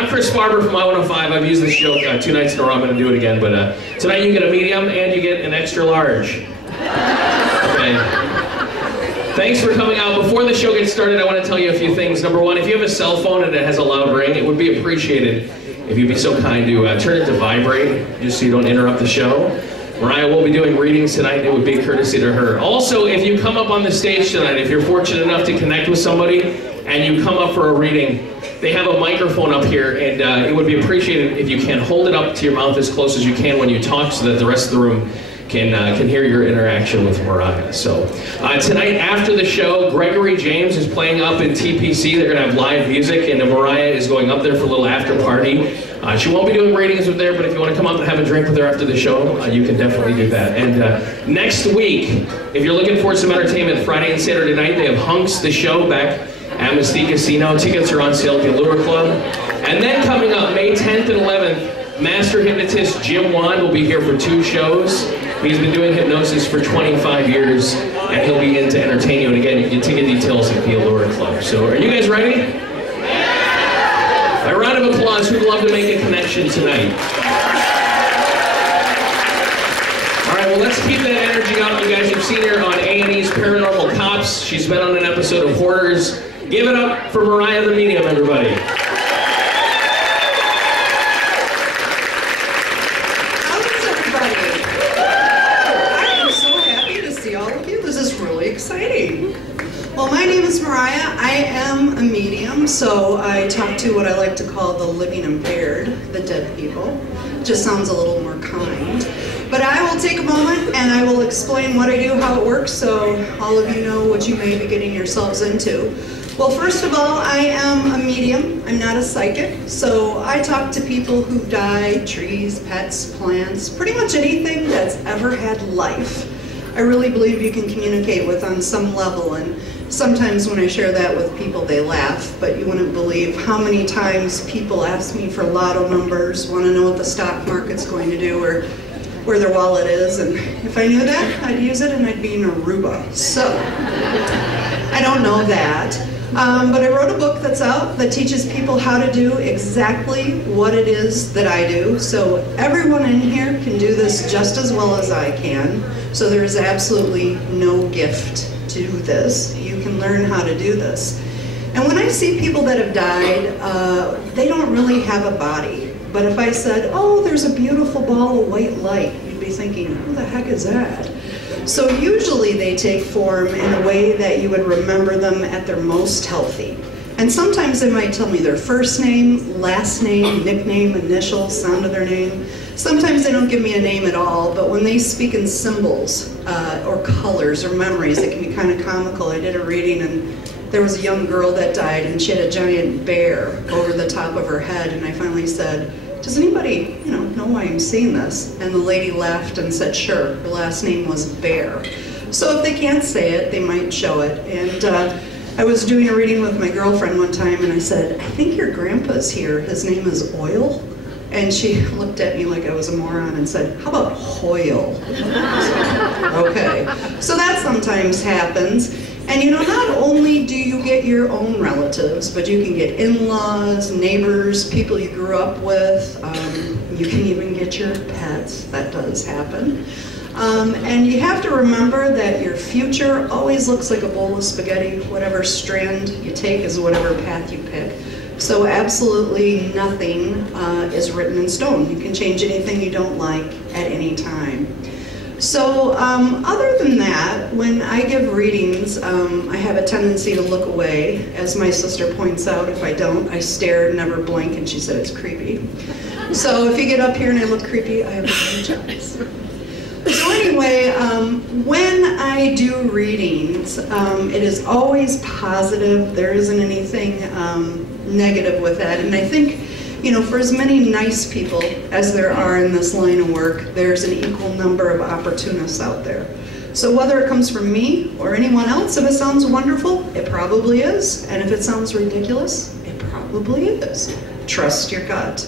I'm Chris Farber from I-105. I've used this joke 2 nights in a row. I'm going to do it again, but tonight you get a medium and you get an extra large. Okay. Thanks for coming out. Before the show gets started, I want to tell you a few things. Number one, if you have a cell phone and it has a loud ring, it would be appreciated if you'd be so kind to turn it to vibrate, just so you don't interrupt the show. Moriah will be doing readings tonight. It would be courtesy to her. Also, if you come up on the stage tonight, if you're fortunate enough to connect with somebody and you come up for a reading, they have a microphone up here, and it would be appreciated if you can hold it up to your mouth as close as you can when you talk so that the rest of the room can hear your interaction with Moriah. So tonight after the show, Gregory James is playing up in TPC. They're going to have live music, and Moriah is going up there for a little after party. She won't be doing readings with there, but if you want to come up and have a drink with her after the show, you can definitely do that. And next week, if you're looking for some entertainment, Friday and Saturday night, they have Hunks the Show back at Mystique Casino. Tickets are on sale at the Allure Club. And then coming up, May 10th and 11th, Master Hypnotist Jim Wan will be here for 2 shows. He's been doing hypnosis for 25 years, and he'll be in to entertain you. And again, you can get ticket details at the Allure Club. So are you guys ready? A round of applause. Who'd love to make a connection tonight? All right, well, let's keep that energy up. You guys have seen her on A&E's Paranormal Cops. She's been on an episode of Hoarders. Give it up for Moriah the Medium, everybody. How is everybody? I am so happy to see all of you. This is really exciting. Well, my name is Moriah. I am a medium, so I talk to what I like to call the living impaired, the dead people. Just sounds a little more kind. But I will take a moment and I will explain what I do, how it works, so all of you know what you may be getting yourselves into. Well, first of all, I am a medium. I'm not a psychic, so I talk to people who've died, trees, pets, plants, pretty much anything that's ever had life. I really believe you can communicate with on some level, and sometimes when I share that with people, they laugh, but you wouldn't believe how many times people ask me for lotto numbers, want to know what the stock market's going to do, or where their wallet is, and if I knew that, I'd use it and I'd be in Aruba. So, I don't know that. But I wrote a book that's out that teaches people how to do exactly what it is that I do. So everyone in here can do this just as well as I can. So there is absolutely no gift to this. You can learn how to do this. And when I see people that have died, they don't really have a body. But if I said, oh, there's a beautiful ball of white light, you'd be thinking, who the heck is that? So usually they take form in a way that you would remember them at their most healthy. And sometimes they might tell me their first name, last name, nickname, initials, sound of their name. Sometimes they don't give me a name at all, but when they speak in symbols or colors or memories, it can be kind of comical. I did a reading and there was a young girl that died and she had a giant bear over the top of her head, and I finally said, does anybody, know why I'm seeing this? And the lady laughed and said, sure, her last name was Bear. So if they can't say it, they might show it. And I was doing a reading with my girlfriend one time and I said, I think your grandpa's here, his name is Oil. And she looked at me like I was a moron and said, how about Hoyle? Okay, so that sometimes happens. And not only do you get your own relatives, but you can get in-laws, neighbors, people you grew up with. You can even get your pets. That does happen. And you have to remember that your future always looks like a bowl of spaghetti. Whatever strand you take is whatever path you pick. So absolutely nothing is written in stone. You can change anything you don't like at any time. So other than that, when I give readings, I have a tendency to look away. As my sister points out, if I don't, I stare, never blink, and she said it's creepy. So if you get up here and I look creepy, I apologize. So anyway, when I do readings, it is always positive. There isn't anything negative with that. And I think, for as many nice people as there are in this line of work, there's an equal number of opportunists out there. So whether it comes from me or anyone else, if it sounds wonderful, it probably is. And if it sounds ridiculous, it probably is. Trust your gut.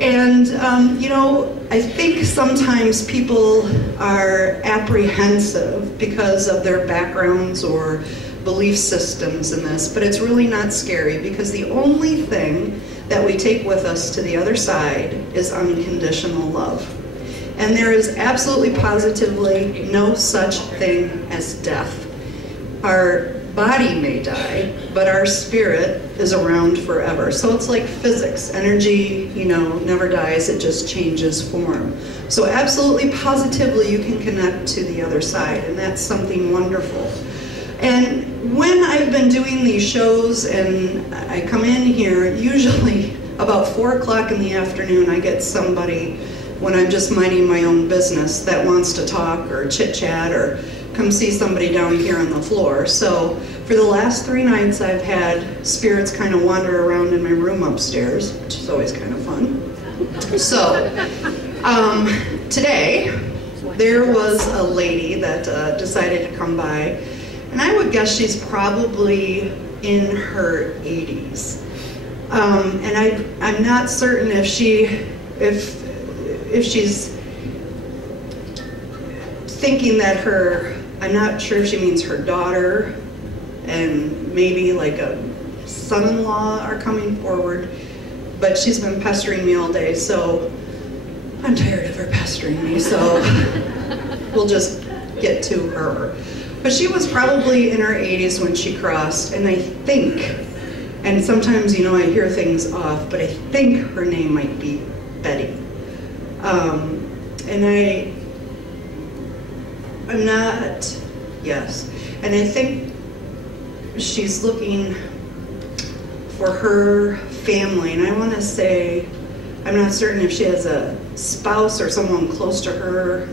And, I think sometimes people are apprehensive because of their backgrounds or belief systems in this, but it's really not scary, because the only thing that we take with us to the other side is unconditional love. And there is absolutely positively no such thing as death. Our body may die, but our spirit is around forever. So it's like physics. Energy, never dies, it just changes form. So absolutely positively you can connect to the other side, and that's something wonderful. And when I've been doing these shows and I come in here, usually about 4 o'clock in the afternoon, I get somebody, when I'm just minding my own business, that wants to talk or chit-chat or come see somebody down here on the floor. So for the last 3 nights, I've had spirits kind of wander around in my room upstairs, which is always kind of fun. So today, there was a lady that decided to come by, and I would guess she's probably in her 80s. And I'm not certain if she's thinking that I'm not sure if she means her daughter and maybe like a son-in-law are coming forward, but she's been pestering me all day, so I'm tired of her pestering me, so we'll just get to her. But she was probably in her 80s when she crossed, and I think, and sometimes, I hear things off, but I think her name might be Betty. And I'm not, yes. And I think she's looking for her family, and I want to say, I'm not certain if she has a spouse or someone close to her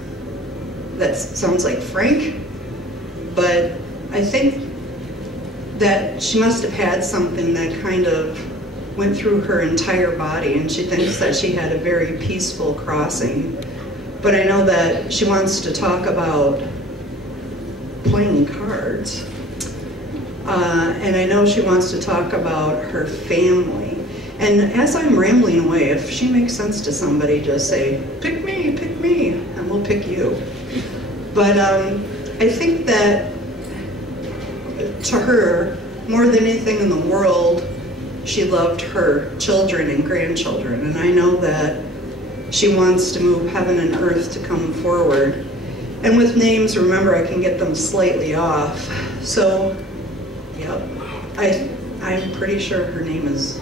that sounds like Frank, but I think that she must have had something that kind of went through her entire body, and she thinks that she had a very peaceful crossing. But I know that she wants to talk about playing cards. And I know she wants to talk about her family. And as I'm rambling away, if she makes sense to somebody, just say, pick me, and we'll pick you. But I think that to her, more than anything in the world, she loved her children and grandchildren. And I know that she wants to move heaven and earth to come forward. And with names, remember, I can get them slightly off. So, yep, I'm pretty sure her name is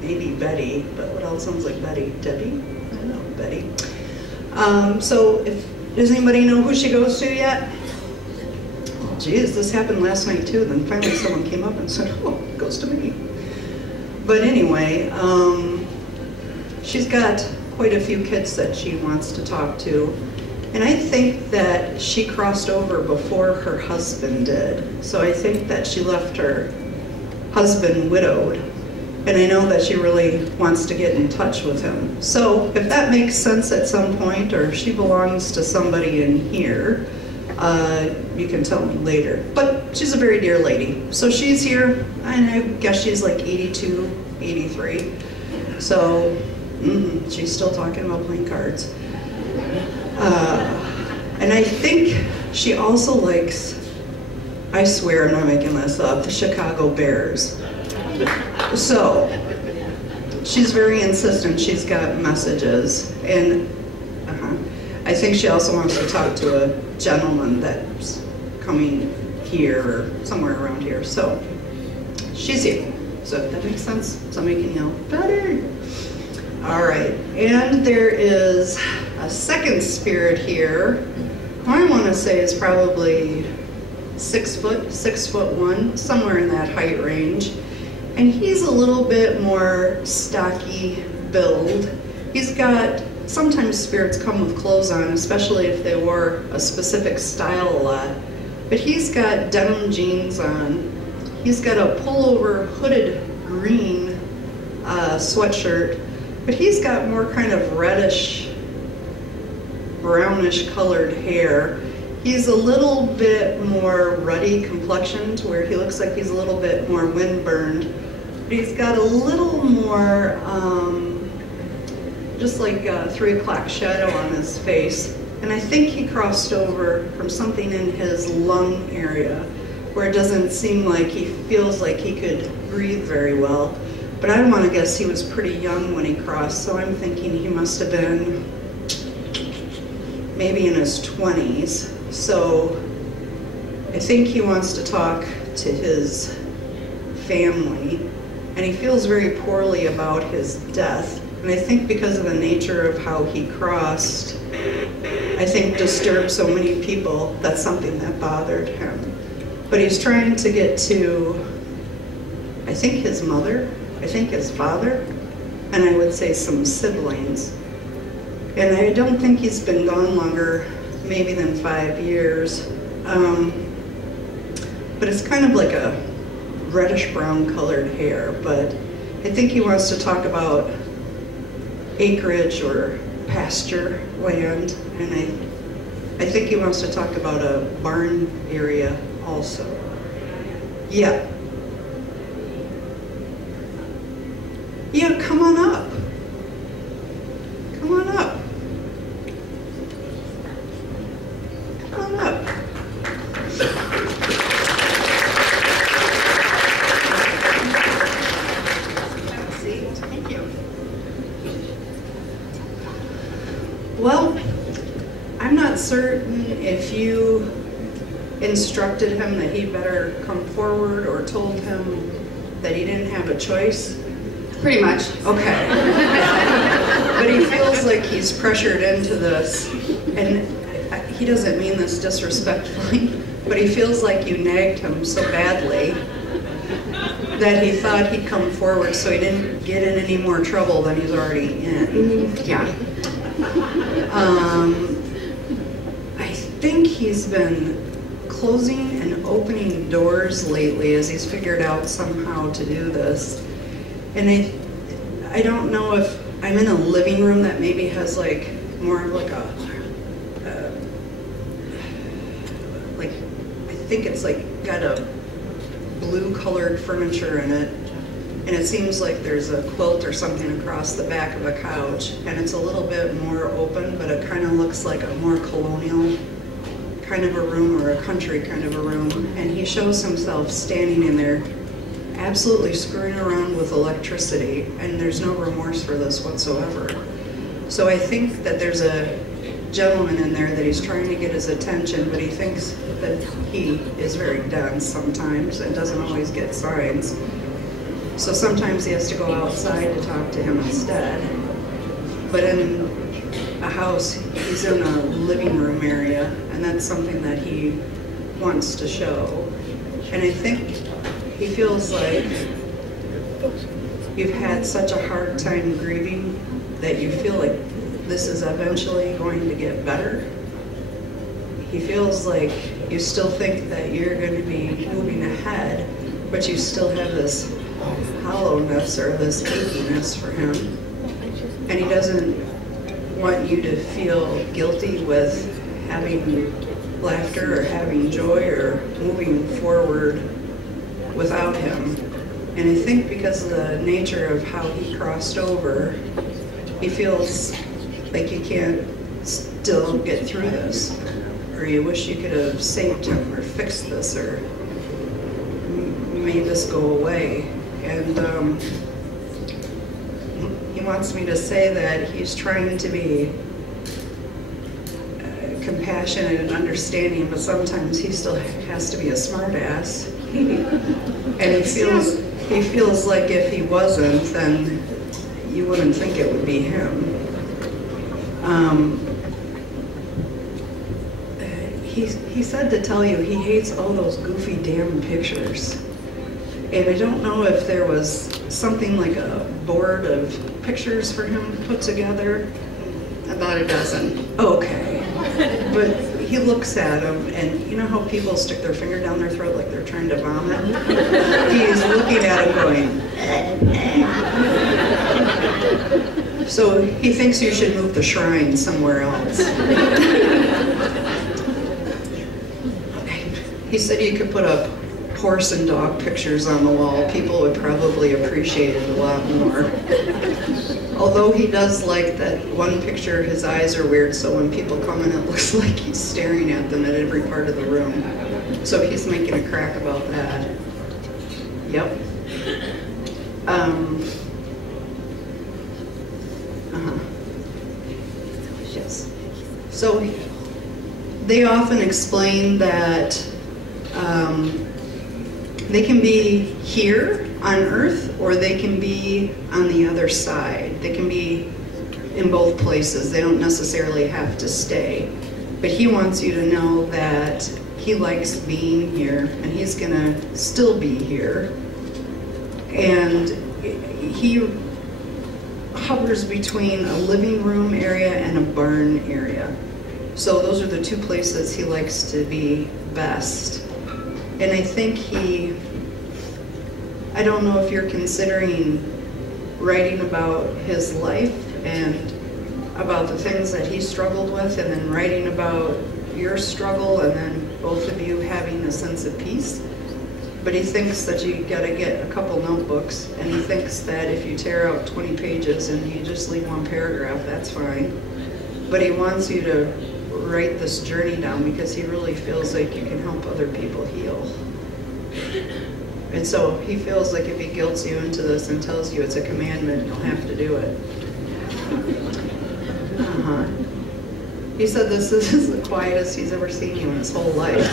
maybe Betty, but what else sounds like Betty? Debbie? I don't know, Betty. So, does anybody know who she goes to yet? Oh, geez, this happened last night too. Then finally someone came up and said, oh, it goes to me. But anyway, she's got quite a few kids that she wants to talk to. And I think that she crossed over before her husband did. So I think that she left her husband widowed. And I know that she really wants to get in touch with him. So if that makes sense at some point, or if she belongs to somebody in here, you can tell me later. But she's a very dear lady. So she's here, and I guess she's like 82, 83. So she's still talking about playing cards. And I think she also likes, I swear I'm not making this up, the Chicago Bears. So she's very insistent. She's got messages. And I think she also wants to talk to a gentleman that's coming here or somewhere around here. So she's here. So if that makes sense, somebody can yell, better. All right, and there is a second spirit here, who I want to say is probably 6 foot, 6'1", somewhere in that height range. And he's a little bit more stocky build. He's got, sometimes spirits come with clothes on, especially if they wore a specific style a lot. But he's got denim jeans on. He's got a pullover hooded green sweatshirt. But he's got more kind of reddish, brownish colored hair. He's a little bit more ruddy complexioned, where he looks like he's a little bit more windburned. But he's got a little more, just like a 3 o'clock shadow on his face. And I think he crossed over from something in his lung area, where it doesn't seem like he feels like he could breathe very well. But I want to guess he was pretty young when he crossed, so I'm thinking he must have been maybe in his 20s. So I think he wants to talk to his family, and he feels very poorly about his death. And I think because of the nature of how he crossed, I think disturbed so many people, that's something that bothered him. But he's trying to get to, I think his mother, I think his father, and I would say some siblings. And I don't think he's been gone longer, maybe than 5 years. But it's kind of like a reddish brown colored hair, but I think he wants to talk about acreage or pasture land, and I think he wants to talk about a barn area also. Yeah. Yeah, come on up. Come on up. Come on up. Thank you. Well, I'm not certain if you instructed him that he better come forward or told him that he didn't have a choice. Pretty much. Okay. But he feels like he's pressured into this, and he doesn't mean this disrespectfully, but he feels like you nagged him so badly that he thought he'd come forward so he didn't get in any more trouble than he's already in. Yeah. I think he's been closing and opening doors lately as he's figured out somehow to do this. And I don't know if I'm in a living room that maybe has like more of like like I think it's like got a blue colored furniture in it, and it seems like there's a quilt or something across the back of a couch, and it's a little bit more open, but it kind of looks like a more colonial kind of a room or a country kind of a room. And he shows himself standing in there absolutely screwing around with electricity, and there's no remorse for this whatsoever. So I think that there's a gentleman in there that he's trying to get his attention, but he thinks that he is very dense sometimes and doesn't always get signs. So sometimes he has to go outside to talk to him instead. But in a house, he's in a living room area, and that's something that he wants to show. And I think he feels like you've had such a hard time grieving that you feel like this is eventually going to get better. He feels like you still think that you're going to be moving ahead, but you still have this hollowness or this achiness for him. And he doesn't want you to feel guilty with having laughter or having joy or moving forward without him. And I think because of the nature of how he crossed over, he feels like you can't still get through this, or you wish you could have saved him or fixed this or made this go away. And he wants me to say that he's trying to be compassionate and understanding, but sometimes he still has to be a smartass. And he feels like if he wasn't, then you wouldn't think it would be him. He said to tell you he hates all those goofy damn pictures. And I don't know if there was something like a board of pictures for him to put together. About a dozen. Okay. But he looks at them, and you know how people stick their finger down their throat like they're trying to vomit? He's looking at him going, So he thinks you should move the shrine somewhere else. He said you could put up horse and dog pictures on the wall. People would probably appreciate it a lot more. Although he does like that one picture, his eyes are weird, so when people come in, it looks like he's staring at them at every part of the room. So he's making a crack about that. Yep. Yes. So they often explain that they can be here on Earth or they can be on the other side. They can be in both places. They don't necessarily have to stay. But he wants you to know that he likes being here and he's gonna still be here. And he hovers between a living room area and a barn area. So those are the two places he likes to be best. And I think I don't know if you're considering writing about his life and about the things that he struggled with, and then writing about your struggle, and then both of you having a sense of peace. But he thinks that you gotta get a couple notebooks, and he thinks that if you tear out 20 pages and you just leave one paragraph, that's fine. But he wants you to write this journey down because he really feels like you can help other people heal. And so he feels like if he guilts you into this and tells you it's a commandment, you'll have to do it. He said this is the quietest he's ever seen you in his whole life.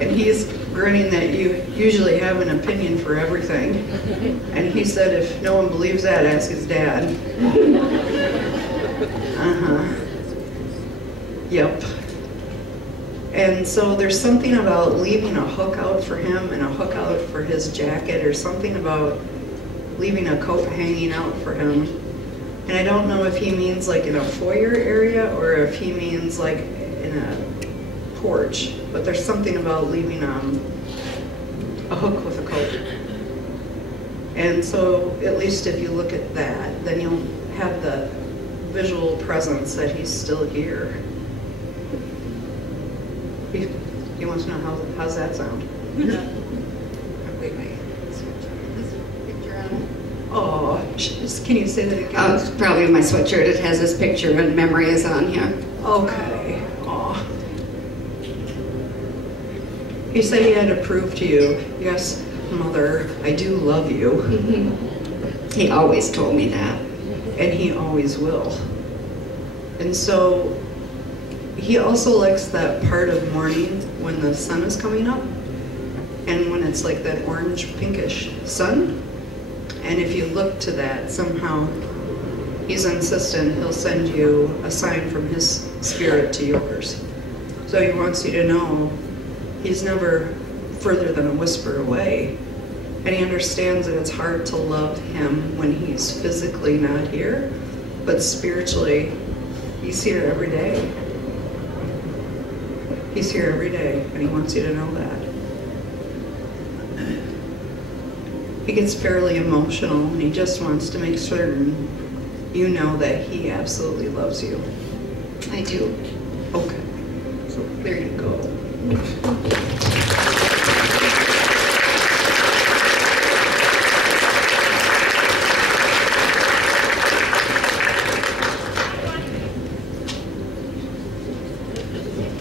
And he's grinning that you usually have an opinion for everything. And he said if no one believes that, ask his dad. Yep. And so there's something about leaving a hook out for him and a hook out for his jacket, or something about leaving a coat hanging out for him. And I don't know if he means like in a foyer area or if he means like in a porch, but there's something about leaving a hook with a coat. And so at least if you look at that, then you'll have the visual presence that he's still here. He wants to know how's that sound? Wait. Oh, can you say that again? Oh, it's probably my sweatshirt. It has this picture and memory is on here. Okay. Aw. He said he had to prove to you, yes, Mother, I do love you. He always told me that. And he always will. And so he also likes that part of morning when the sun is coming up and when it's like that orange pinkish sun. And if you look to that, somehow he's insistent he'll send you a sign from his spirit to yours. So he wants you to know he's never further than a whisper away. And he understands that it's hard to love him when he's physically not here, but spiritually, he's here every day. He's here every day, and he wants you to know that. He gets fairly emotional, and he just wants to make certain you know that he absolutely loves you. I do. Okay, so there you go.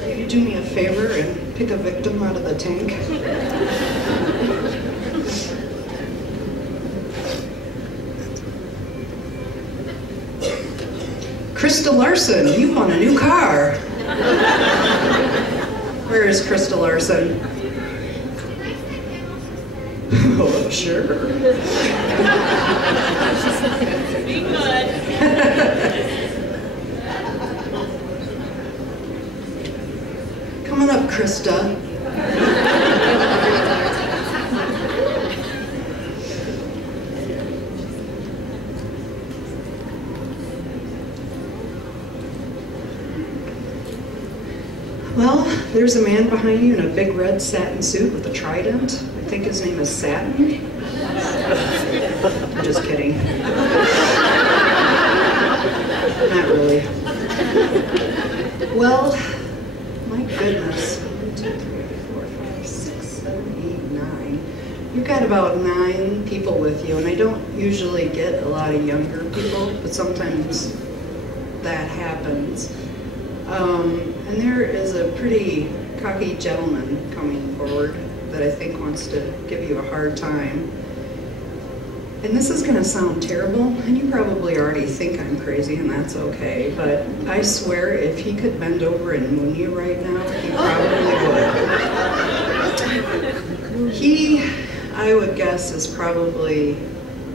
Will you do me a favor and pick a victim out of the tank? Krista Larson, you won a new car. Where is Krista Larson? Oh, sure. Be good. Coming up, Krista. Well, there's a man behind you in a big red satin suit with a trident. I think his name is Satin. I'm just kidding. Not really. Well, my goodness. 1, 2, 3, 4, 5, 6, 7, 8, 9. You've got about 9 people with you, and I don't usually get a lot of younger people, but sometimes that happens. And there is a pretty cocky gentleman coming forward. that I think wants to give you a hard time. And this is going to sound terrible, and you probably already think I'm crazy, and that's okay, but I swear if he could bend over and moon you right now, he probably would. He, I would guess, is probably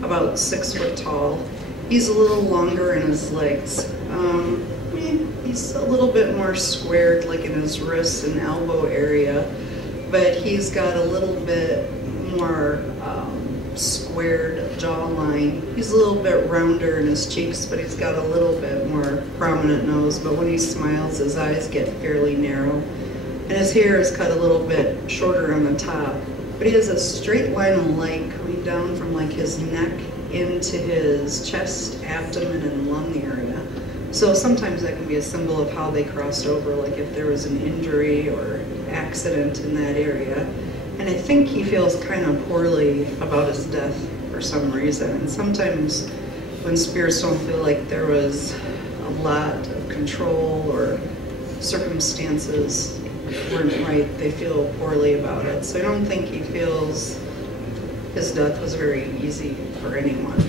about 6 foot tall. He's a little longer in his legs. He's a little bit more squared, like in his wrists and elbow area, but he's got a little bit more squared jawline. He's a little bit rounder in his cheeks, but he's got a little bit more prominent nose, but when he smiles, his eyes get fairly narrow. And his hair is cut a little bit shorter on the top, but he has a straight line of light coming down from like his neck into his chest, abdomen, and lung area. So sometimes that can be a symbol of how they crossed over, like if there was an injury or accident in that area. And I think he feels kind of poorly about his death for some reason. And sometimes when spirits don't feel like there was a lot of control or circumstances weren't right, they feel poorly about it. So I don't think he feels his death was very easy for anyone.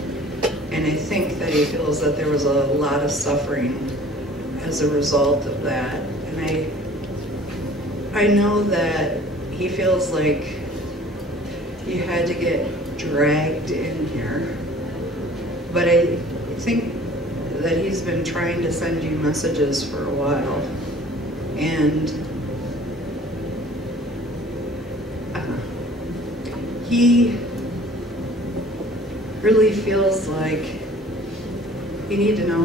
And I think that he feels that there was a lot of suffering as a result of that. And I know that he feels like you had to get dragged in here. But I think that he's been trying to send you messages for a while. And he really feels like you need to know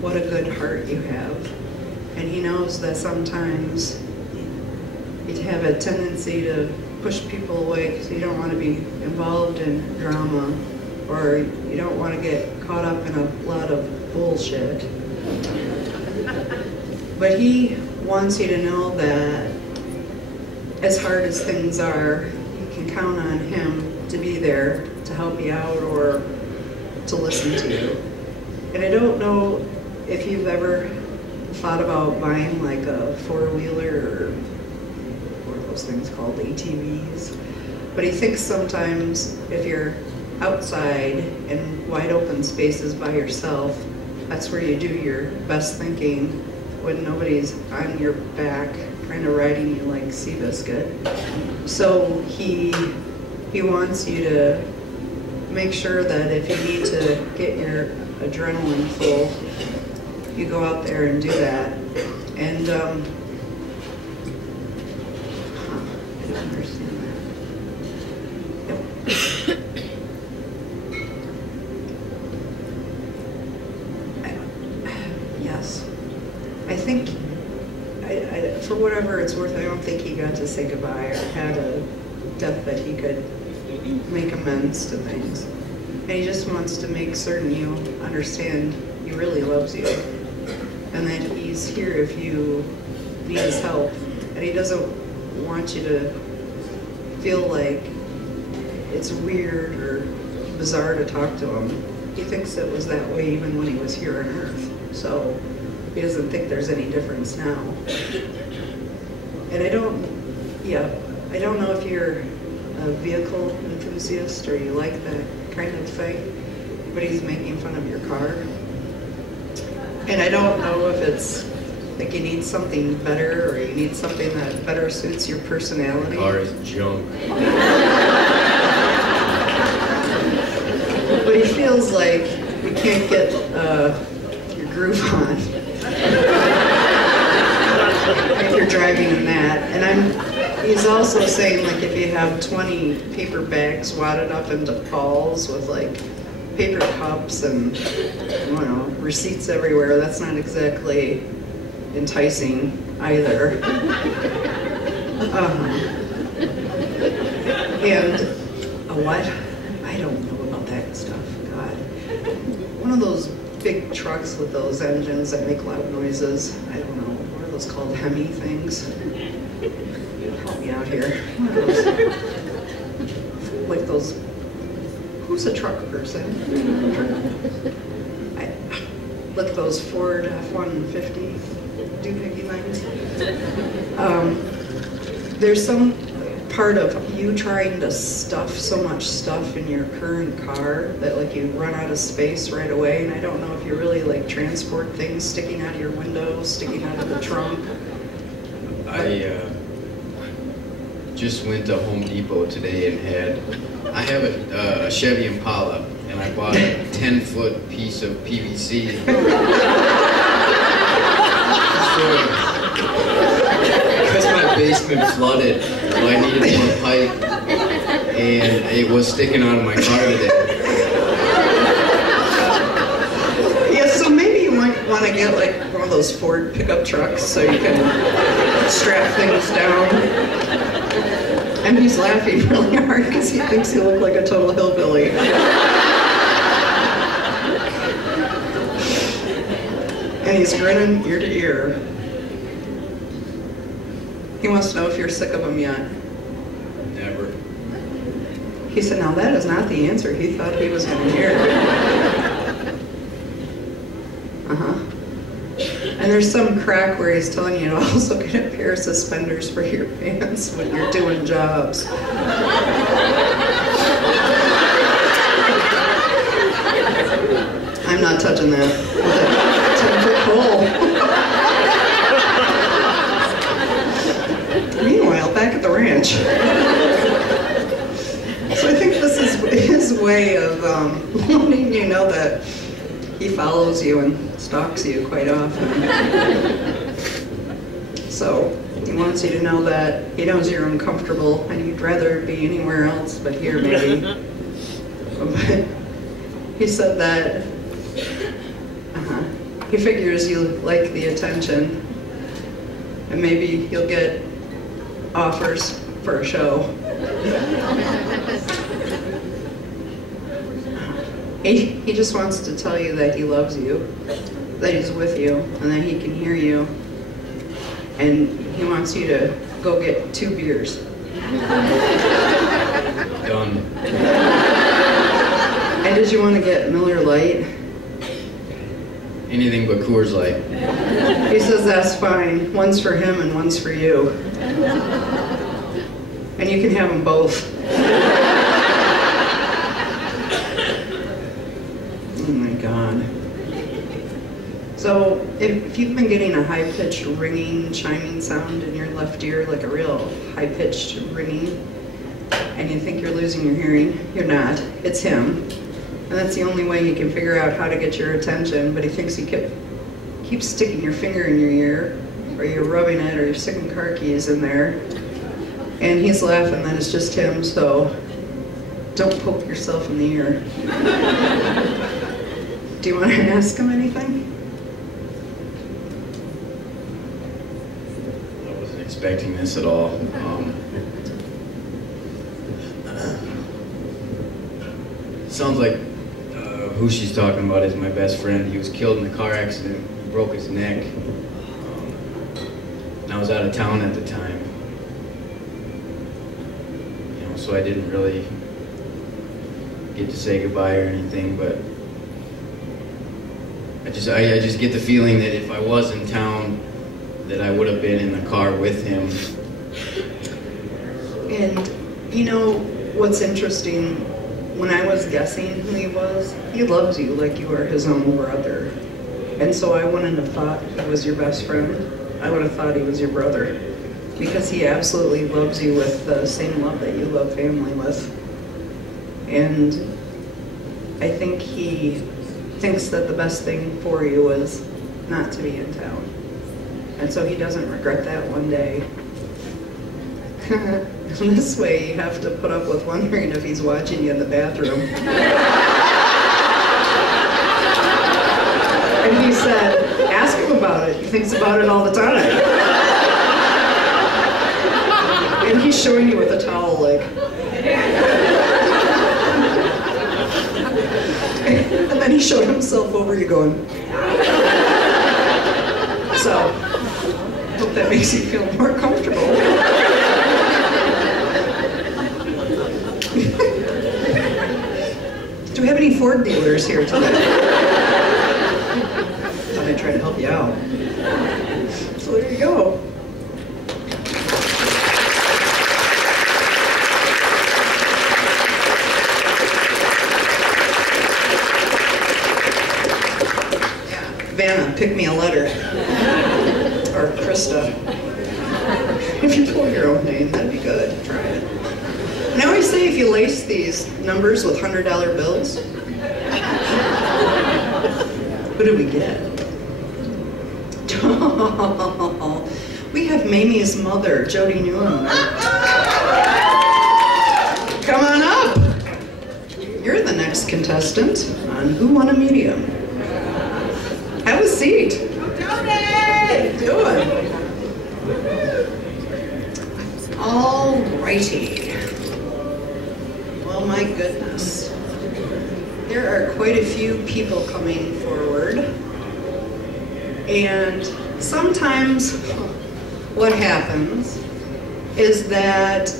what a good heart you have. And he knows that sometimes you have a tendency to push people away because you don't want to be involved in drama, or you don't want to get caught up in a lot of bullshit. But he wants you to know that as hard as things are, you can count on him to be there to help you out or to listen to you. And I don't know if you've ever thought about buying like a four-wheeler or what are those things called, ATVs. But he thinks sometimes if you're outside in wide open spaces by yourself, that's where you do your best thinking, when nobody's on your back kind of riding you like Seabiscuit. So he wants you to make sure that if you need to get your adrenaline full, you go out there and do that. And I don't understand that. Yep. Yes. I think, for whatever it's worth, I don't think he got to say goodbye or had a death that he could make amends to things. And he just wants to make certain you understand he really loves you and that he's here if you need his help. And he doesn't want you to feel like it's weird or bizarre to talk to him. He thinks it was that way even when he was here on Earth. So he doesn't think there's any difference now. And I don't know if you're a vehicle enthusiast or you like that kind of thing, but he's making fun of your car. And I don't know if it's like you need something better or you need something that better suits your personality. The car is junk. But he feels like you can't get your groove on if you're driving in that. And he's also saying, like, if you have 20 paper bags wadded up into balls with like paper cups and, you know, receipts everywhere, that's not exactly enticing either. And a what? I don't know about that stuff. God. One of those big trucks with those engines that make loud noises. I don't know. What are those called? Hemi things? Help me out here. One of those, like those. Who's a truck person? Look at those Ford F-150 doohickey things. There's some part of you trying to stuff so much stuff in your current car that like you run out of space right away, and I don't know if you really like transport things sticking out of your window, sticking out of the trunk. I just went to Home Depot today and I have a Chevy Impala, and I bought a 10-foot piece of PVC. Because my basement flooded, so I needed more pipe, and it was sticking out of my car today. Yeah, so maybe you might want to get like one of those Ford pickup trucks so you can strap things down. And he's laughing really hard because he thinks you look like a total hillbilly. And he's grinning ear to ear. He wants to know if you're sick of him yet. Never. He said, now that is not the answer he thought he was going to hear. And there's some crack where he's telling you to also get a pair of suspenders for your pants when you're doing jobs. I'm not touching that with a 10-foot pole. Meanwhile, back at the ranch. So I think this is his way of letting you know that he follows you and stalks you quite often. So he wants you to know that he knows you're uncomfortable and you'd rather be anywhere else but here maybe. But he said that he figures you like the attention and maybe you'll get offers for a show. He just wants to tell you that he loves you, that he's with you, and that he can hear you. And he wants you to go get 2 beers. Done. And did you want to get Miller Lite? Anything but Coors Light. He says that's fine. One's for him and one's for you. And you can have them both. Oh my God. So if you've been getting a high-pitched ringing, chiming sound in your left ear, like a real high-pitched ringing, and you think you're losing your hearing, you're not. It's him. And that's the only way he can figure out how to get your attention, but he thinks you keep sticking your finger in your ear, or you're rubbing it, or you're sticking car keys in there. And he's laughing that it's just him, so don't poke yourself in the ear. Do you want to ask him anything? I wasn't expecting this at all. Sounds like who she's talking about is my best friend. He was killed in a car accident. He broke his neck. And I was out of town at the time. You know, so I didn't really get to say goodbye or anything, but I just get the feeling that if I was in town, that I would have been in the car with him. And you know what's interesting, when I was guessing who he loves you like you are his own brother. And so I wouldn't have thought he was your best friend. I would have thought he was your brother. Because he absolutely loves you with the same love that you love family with. And I think he thinks that the best thing for you is not to be in town. And so he doesn't regret that one day. This way you have to put up with wondering if he's watching you in the bathroom. And he said, ask him about it. He thinks about it all the time. And he's showing you with a towel, like. And then he showed himself over you going. So, I hope that makes you feel more comfortable. Do we have any Ford dealers here today? Thought I'd try to help you out. So there you go. Vanna, pick me a letter. Or Krista. If you pull your own name, that'd be good. Try it. And I always say if you lace these numbers with $100 bills, who do we get? We have Mamie's mother, Jody Newman. Come on up. You're the next contestant on Who Won a Medium. Have a seat. Do it. All righty. Well, my goodness. There are quite a few people coming forward. And sometimes what happens is that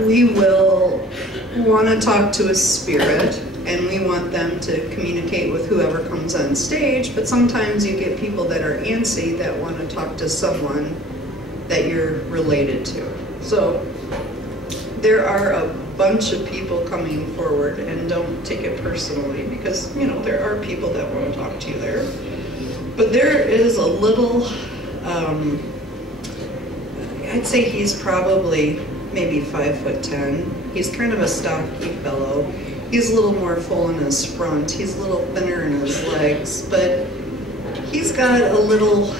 we will want to talk to a spirit and we want them to communicate with whoever comes on stage, but sometimes you get people that are antsy that want to talk to someone that you're related to. So there are a bunch of people coming forward, and don't take it personally because, you know, there are people that want to talk to you there. But there is a little, I'd say he's probably maybe 5'10". He's kind of a stocky fellow. He's a little more full in his front. He's a little thinner in his legs, but he's got a little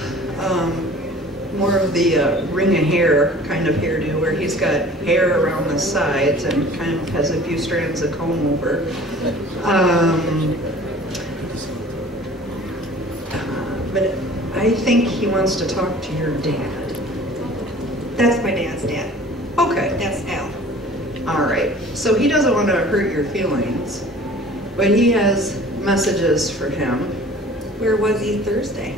more of the ring of hair kind of hairdo, where he's got hair around the sides and kind of has a few strands of comb over. But I think he wants to talk to your dad. That's my dad's dad. Okay. That's Al. All right. So he doesn't want to hurt your feelings, but he has messages for him. Where was he Thursday?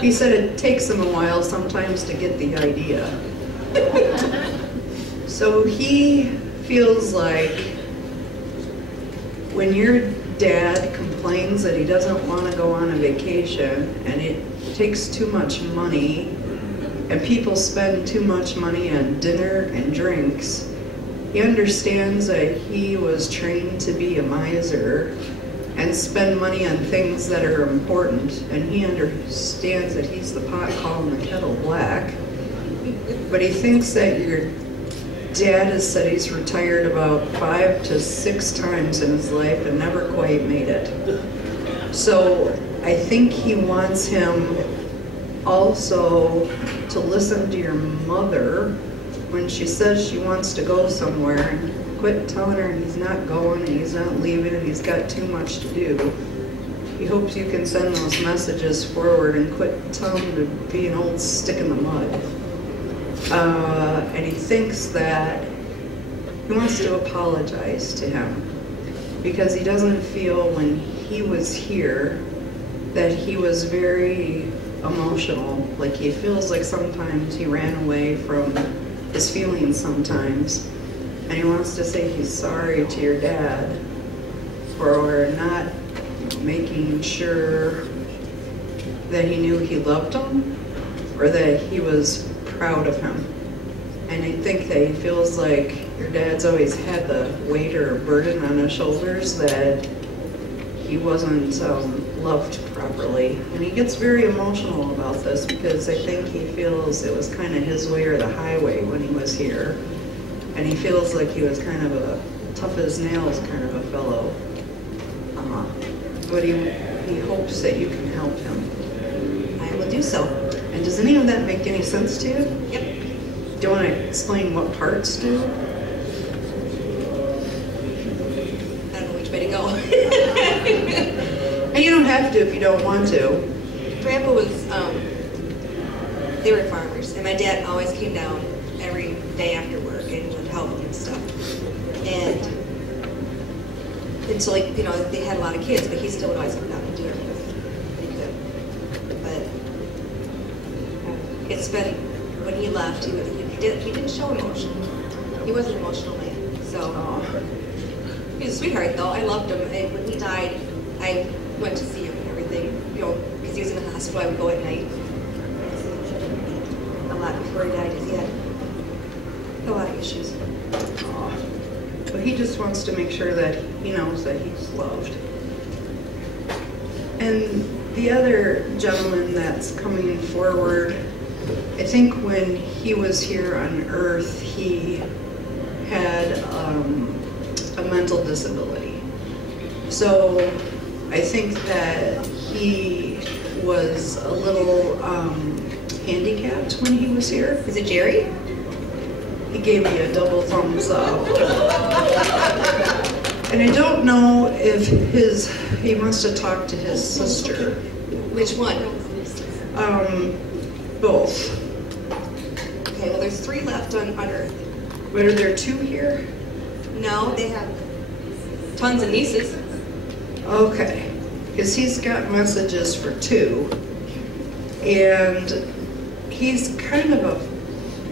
He said it takes him a while sometimes to get the idea. So he feels like when your dad complains that he doesn't want to go on a vacation and it takes too much money and people spend too much money on dinner and drinks, he understands that he was trained to be a miser and spend money on things that are important, and he understands that he's the pot calling the kettle black. But he thinks that your dad has said he's retired about 5 to 6 times in his life and never quite made it. So I think he wants him also to listen to your mother when she says she wants to go somewhere, and quit telling her he's not going and he's not leaving and he's got too much to do. He hopes you can send those messages forward and quit telling him to be an old stick in the mud. And he thinks that he wants to apologize to him because he doesn't feel when he was here that he was very emotional. Like he feels like sometimes he ran away from his feelings sometimes. And he wants to say he's sorry to your dad for not making sure that he knew he loved him or that he was proud of him. And I think that he feels like your dad's always had the weight or burden on his shoulders that he wasn't loved properly. And he gets very emotional about this because I think he feels it was kind of his way or the highway when he was here. And he feels like he was kind of a tough as nails kind of a fellow. But he hopes that you can help him. I will do so. And does any of that make any sense to you? Yep. Do you want to explain what parts do? I don't know which way to go. And you don't have to if you don't want to. Grandpa was, they were farmers, and my dad always came down every day after work and would help them and stuff. And so, like, you know, they had a lot of kids, but he still would always come down and do everything he could. But it's been, when he left, he didn't show emotion. He was an emotional man. So he was a sweetheart, though. I loved him. And when he died, I went to see him and everything, you know, because he was in the hospital. I would go at night. A lot before he died, because he had a lot of issues. So he just wants to make sure that he knows that he's loved. And the other gentleman that's coming forward, I think when he was here on Earth, he had a mental disability. So I think that he was a little handicapped when he was here. Is it Jerry? He gave me a double thumbs up. And I don't know if he wants to talk to his sister. Which one? Both. Okay, well there's 3 left on Earth. But are there 2 here? No, they have tons of nieces. Okay, because he's got messages for 2. And he's kind of a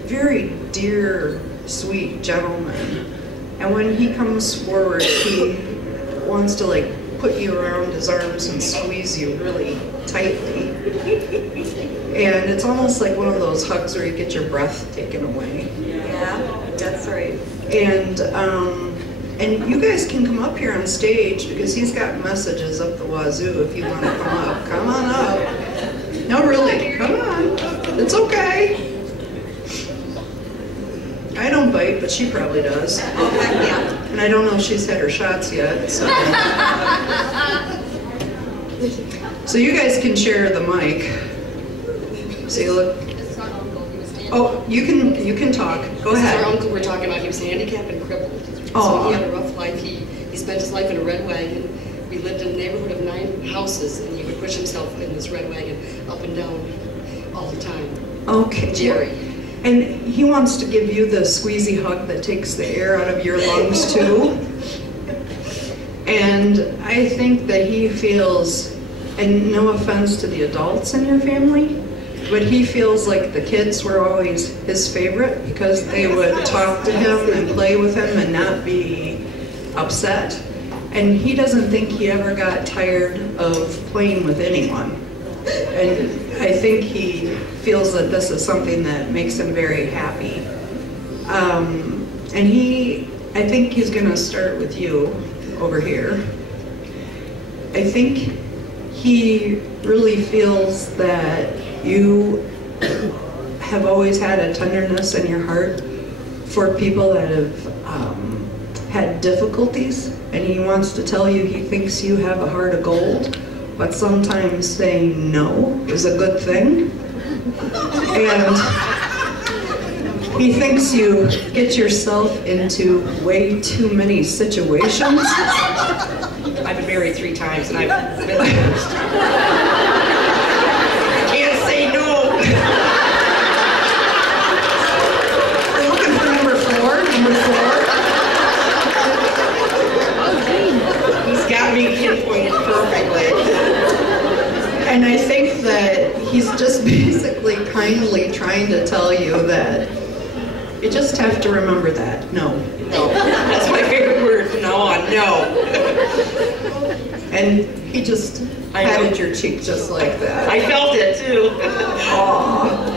very dear, sweet gentleman. And when he comes forward, he wants to like put you around his arms and squeeze you really tightly. And it's almost like one of those hugs where you get your breath taken away. Yeah, that's right. And you guys can come up here on stage because he's got messages up the wazoo if you want to come up. Come on up. No, really, come on. It's okay. I don't bite, but she probably does. Oh, heck yeah. And I don't know if she's had her shots yet, so. So you guys can share the mic. See, look. Oh, you can talk. Go ahead. Our uncle we're talking about, he was handicapped and crippled. Oh. So he had a rough life. He spent his life in a red wagon. We lived in a neighborhood of 9 houses, and he would push himself in this red wagon up and down all the time. Okay. Jerry. And he wants to give you the squeezy hug that takes the air out of your lungs too. And I think that he feels, and no offense to the adults in your family, but he feels like the kids were always his favorite because they would talk to him and play with him and not be upset. And he doesn't think he ever got tired of playing with anyone. And I think he feels that this is something that makes him very happy. And I think he's going to start with you over here. I think he really feels that you have always had a tenderness in your heart for people that have had difficulties, and he wants to tell you he thinks you have a heart of gold. But sometimes saying no is a good thing. And he thinks you get yourself into way too many situations. I've been married 3 times, and I've been divorced. I can't say no. We're looking for number 4. Number 4. He's got me pinpointed perfectly. And I think that he's just basically kindly trying to tell you that you just have to remember that. No. No. That's my favorite word from now on. No. And he just patted your cheek just like that. I felt it too. Aww.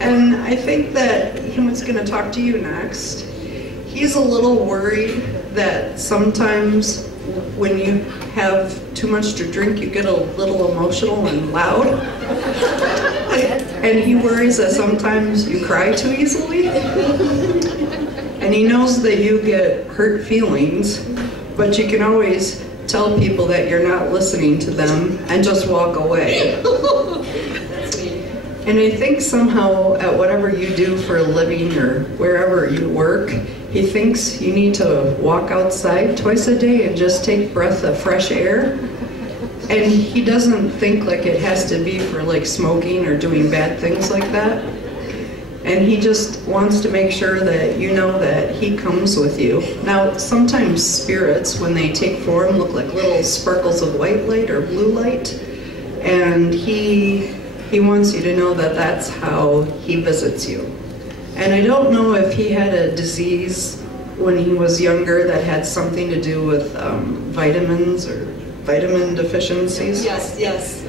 And I think that he was going to talk to you next. He's a little worried that sometimes when you have too much to drink, you get a little emotional and loud. And he worries that sometimes you cry too easily. And he knows that you get hurt feelings, but you can always tell people that you're not listening to them and just walk away. And I think somehow at whatever you do for a living or wherever you work, he thinks you need to walk outside twice a day and just take a breath of fresh air. And he doesn't think like it has to be for like smoking or doing bad things like that. And he just wants to make sure that you know that he comes with you. Now, sometimes spirits, when they take form, look like little sparkles of white light or blue light. And he wants you to know that that's how he visits you. And I don't know if he had a disease when he was younger that had something to do with vitamins or vitamin deficiencies. Yes.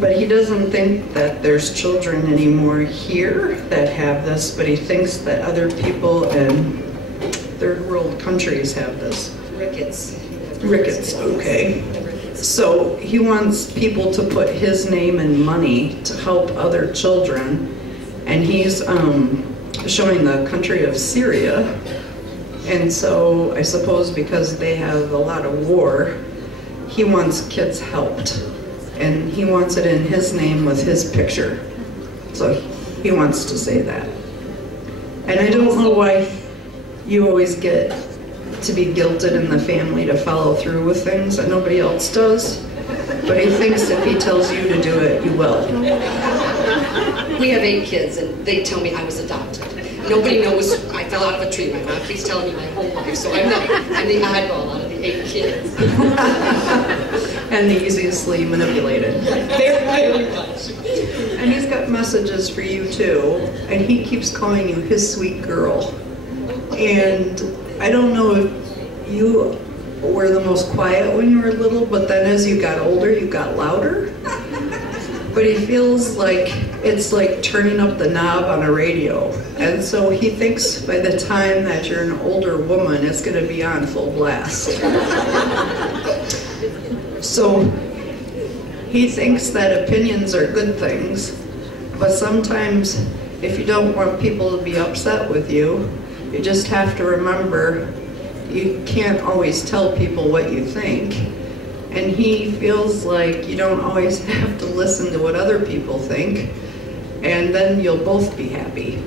But he doesn't think that there's children anymore here that have this, but he thinks that other people in third world countries have this? Ricketts. Ricketts, okay. So he wants people to put his name and money to help other children, and he's showing the country of Syria. And so I suppose because they have a lot of war, he wants kids helped, and he wants it in his name with his picture. So he wants to say that. And I don't know why you always get to be guilted in the family to follow through with things that nobody else does, but he thinks if he tells you to do it, you will. We have 8 kids, and they tell me I was adopted. Nobody knows I fell out of a tree. My mom keeps telling me my whole life, so I'm the oddball out of the 8 kids. And the easily manipulated. Very much. And he's got messages for you too, and he keeps calling you his sweet girl. And I don't know if you were the most quiet when you were little, but then as you got older, you got louder. But he feels like it's like turning up the knob on a radio. And so he thinks by the time that you're an older woman, it's going to be on full blast. So he thinks that opinions are good things, but sometimes if you don't want people to be upset with you, you just have to remember you can't always tell people what you think. And he feels like you don't always have to listen to what other people think, and then you'll both be happy.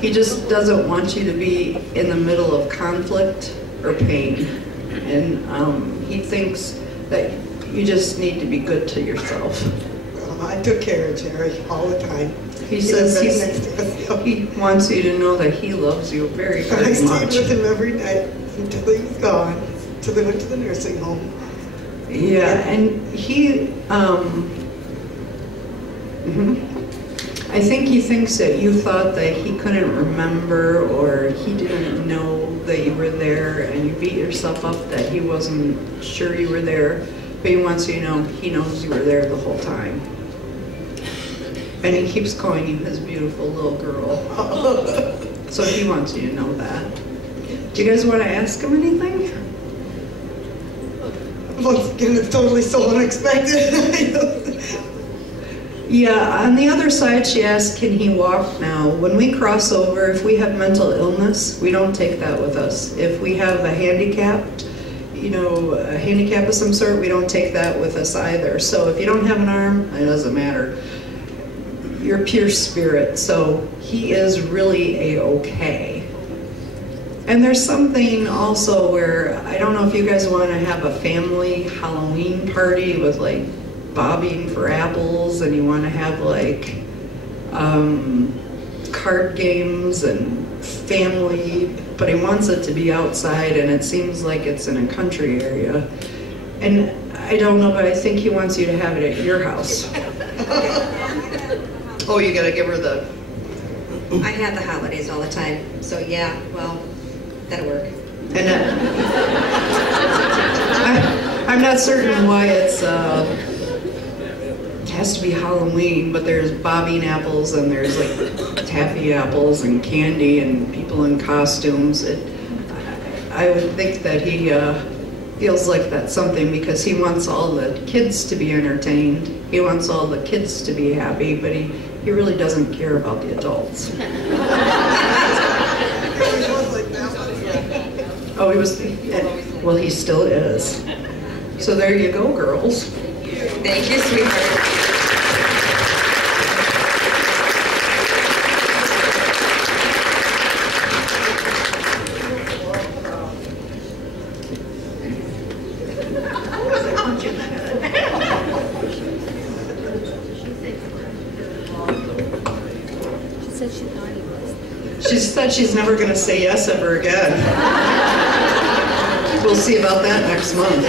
He just doesn't want you to be in the middle of conflict or pain. And he thinks that you just need to be good to yourself. I took care of Jerry all the time. He says he wants you to know that he loves you very, very I much. stayed with him every night until he was gone, until they went to the nursing home. Yeah, and he, I think he thinks that you thought that he couldn't remember or he didn't know that you were there, and you beat yourself up that he wasn't sure you were there, but he wants you to know he knows you were there the whole time. And he keeps calling you his beautiful little girl. So he wants you to know that. Do you guys want to ask him anything? Once again, it's totally so unexpected. Yeah, on the other side, she asked, can he walk now? When we cross over, if we have mental illness, we don't take that with us. If we have a handicap of some sort, we don't take that with us either. So if you don't have an arm, it doesn't matter. You're pure spirit, so he is really A-okay. And there's something also where, I don't know if you guys want to have a family Halloween party with like bobbing for apples, and you want to have like card games and family, but he wants it to be outside, and it seems like it's in a country area. And I don't know, but I think he wants you to have it at your house. Oh, you gotta give her the... I have the holidays all the time, so yeah, well, that'll work. And I'm not certain why it has to be Halloween, but there's bobbing apples and there's like taffy apples and candy and people in costumes. I would think that he feels like that's something because he wants all the kids to be entertained. He wants all the kids to be happy, but he really doesn't care about the adults. Oh, he was, well, he still is. So there you go, girls. Thank you, sweetheart. She said she's never going to say yes ever again. We'll see about that next month.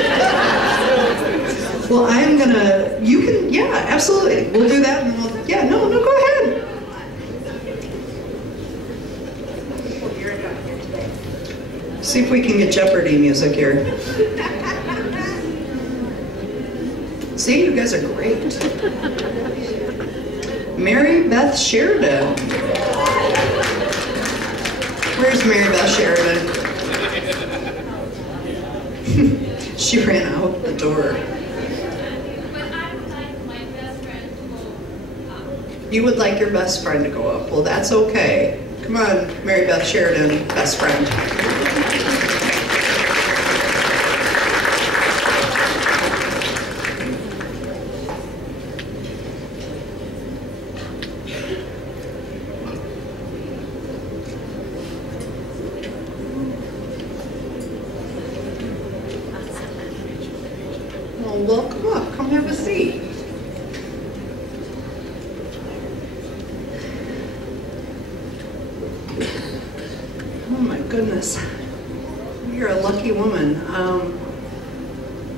Well, I'm going to, you can, yeah, absolutely. We'll do that. And we'll, yeah, no, go ahead. See if we can get Jeopardy music here. See, you guys are great. Mary Beth Sheridan. Where's Mary Beth Sheridan? She ran out the door. You would like your best friend to go up. Well, that's okay. Come on, Mary Beth Sheridan, best friend. Well, come up. Come have a seat. Oh my goodness. You're a lucky woman.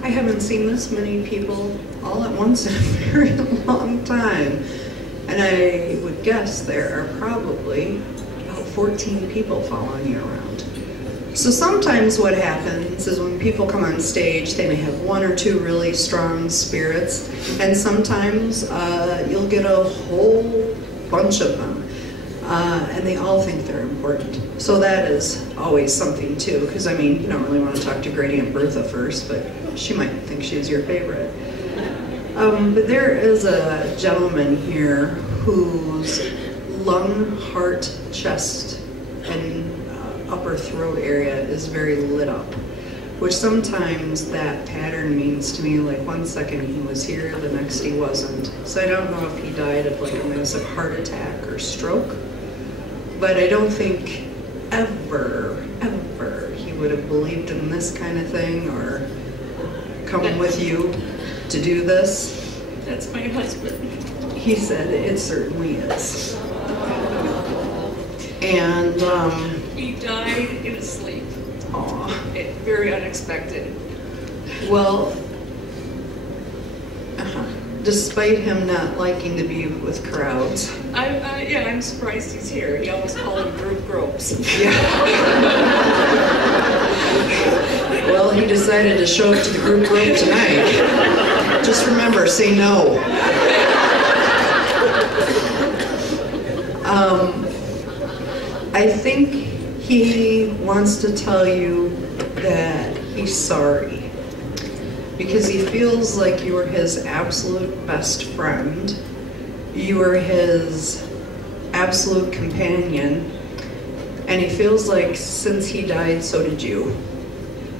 I haven't seen this many people all at once in a very long time. And I would guess there are probably about 14 people following you around. So sometimes what happens is when people come on stage, they may have one or two really strong spirits, and sometimes you'll get a whole bunch of them, and they all think they're important. So that is always something too, because I mean, you don't really want to talk to Great Aunt Bertha first, but she might think she's your favorite. But there is a gentleman here whose lung, heart, chest, and upper throat area is very lit up, which sometimes that pattern means to me like 1 second he was here, the next he wasn't. So I don't know if he died of like a massive heart attack or stroke, but I don't think ever he would have believed in this kind of thing or come with you to do this. That's my husband. He said it certainly is. And He died in his sleep. aw. Very unexpected. Well, despite him not liking to be with crowds. Yeah, I'm surprised he's here. He always called them group gropes. Yeah. Well, he decided to show up to the group room tonight. Just remember, say no. I think he wants to tell you that he's sorry because he feels like you were his absolute best friend. You were his absolute companion, and he feels like since he died, so did you.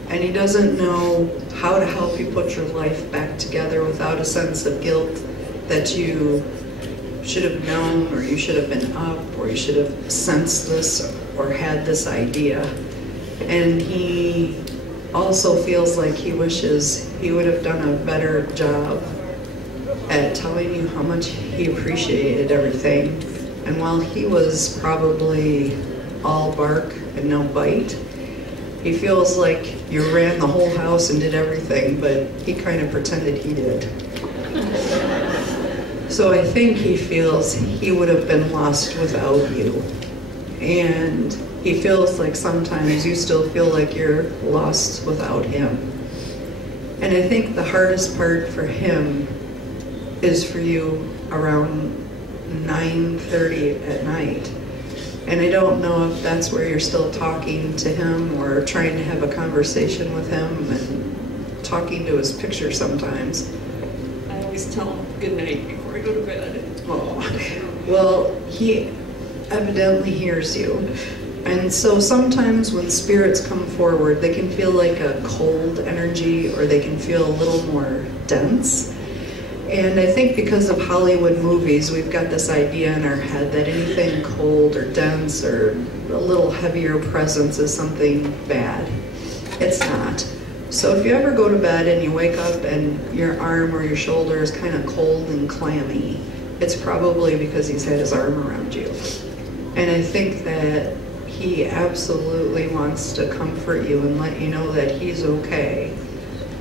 And he doesn't know how to help you put your life back together without a sense of guilt that you should have known, or you should have been up, or you should have sensed this or had this idea. And he also feels like he wishes he would have done a better job at telling you how much he appreciated everything. And while he was probably all bark and no bite, he feels like you ran the whole house and did everything, but he kind of pretended he did. So I think he feels he would have been lost without you. And he feels like sometimes you still feel like you're lost without him. And I think the hardest part for him is for you around 9:30 at night. And I don't know if that's where you're still talking to him or trying to have a conversation with him and talking to his picture sometimes. I always tell him good night before I go to bed. Oh, well, he evidently hears you. And so sometimes when spirits come forward, they can feel like a cold energy, or they can feel a little more dense. And I think because of Hollywood movies, we've got this idea in our head that anything cold or dense or a little heavier presence is something bad. It's not. So if you ever go to bed and you wake up and your arm or your shoulder is kind of cold and clammy, it's probably because he's had his arm around you. And I think that he absolutely wants to comfort you and let you know that he's okay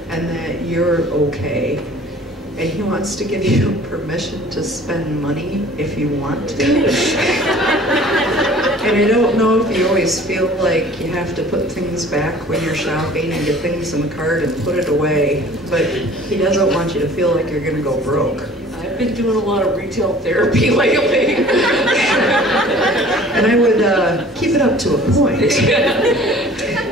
and that you're okay. And he wants to give you permission to spend money if you want to. And I don't know if you always feel like you have to put things back when you're shopping and get things in the cart and put it away, but he doesn't want you to feel like you're going to go broke. I've been doing a lot of retail therapy lately. And I would keep it up to a point.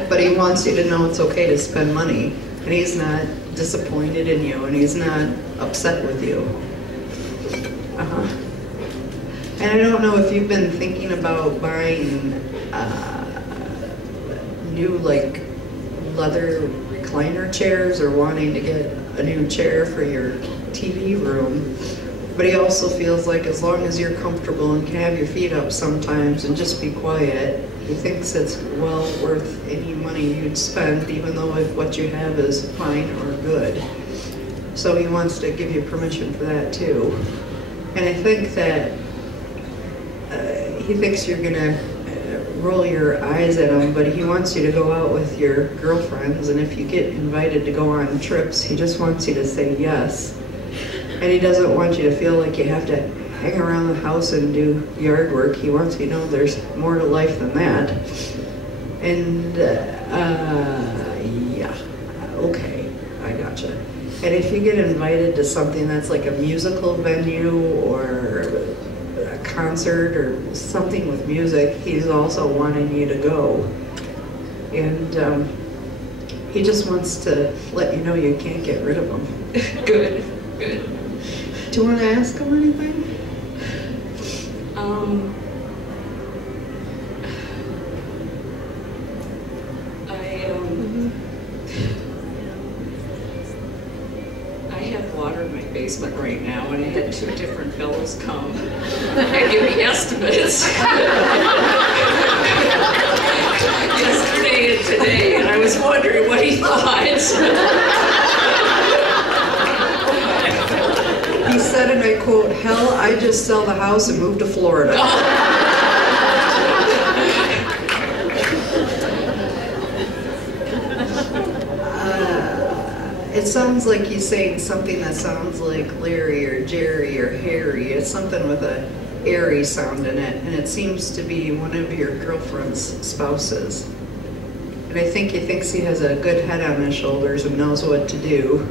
But he wants you to know it's okay to spend money. And he's not disappointed in you, and he's not upset with you. And I don't know if you've been thinking about buying new like leather recliner chairs or wanting to get a new chair for your TV room. But he also feels like as long as you're comfortable and can have your feet up sometimes and just be quiet, he thinks it's well worth any money you'd spend, even though if what you have is fine or good. So he wants to give you permission for that too. And I think that he thinks you're gonna roll your eyes at him, but he wants you to go out with your girlfriends, and if you get invited to go on trips, he just wants you to say yes. And he doesn't want you to feel like you have to hang around the house and do yard work. He wants you to know there's more to life than that. And yeah, okay, I gotcha. And if you get invited to something that's like a musical venue or a concert or something with music, he's also wanting you to go. And he just wants to let you know you can't get rid of him. Good, good. Do you want to ask him anything? I have water in my basement right now, and I had 2 different fellows come and give me estimates yesterday and today, and I was wondering what he thought. He said, and I quote, "Hell, I just sell the house and move to Florida." It sounds like he's saying something that sounds like Larry or Jerry or Harry. It's something with a airy sound in it, and it seems to be one of your girlfriend's spouses. And I think he thinks he has a good head on his shoulders and knows what to do.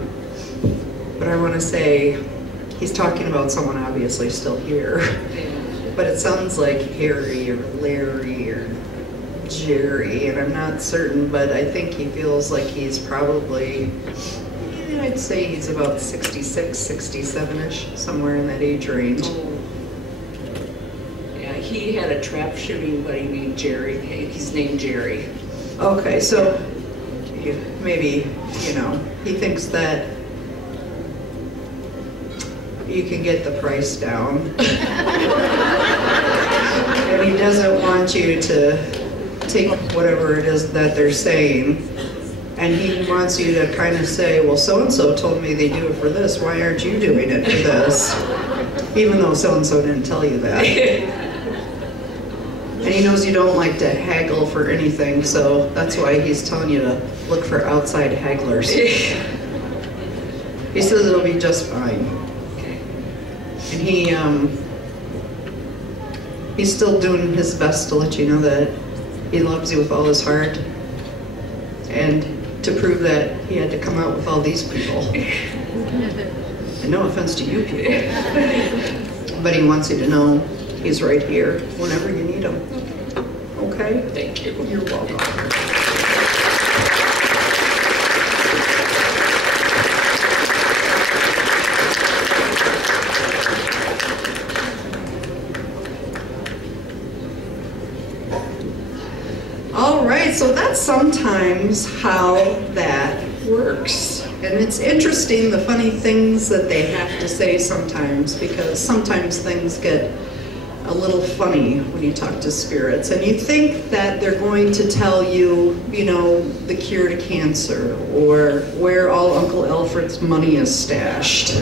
But I want to say, he's talking about someone obviously still here. But it sounds like Harry or Larry or Jerry, and I'm not certain, but I think he feels like he's probably, I'd say he's about 66, 67-ish, somewhere in that age range. Yeah, he had a trap shooting buddy named Jerry. He's named Jerry. Okay, so maybe, you know, he thinks that you can get the price down. And he doesn't want you to take whatever it is that they're saying, and he wants you to kind of say, well, so-and-so told me they do it for this, why aren't you doing it for this? Even though so-and-so didn't tell you that. And he knows you don't like to haggle for anything, so that's why he's telling you to look for outside hagglers. He says it'll be just fine. And he's still doing his best to let you know that he loves you with all his heart, and to prove that he had to come out with all these people. And no offense to you people, but he wants you to know he's right here whenever you need him. Okay? Thank you. You're welcome. All right, so that's sometimes how that works. And it's interesting, the funny things that they have to say sometimes, because sometimes things get a little funny when you talk to spirits. And you think that they're going to tell you, you know, the cure to cancer, or where all Uncle Alfred's money is stashed.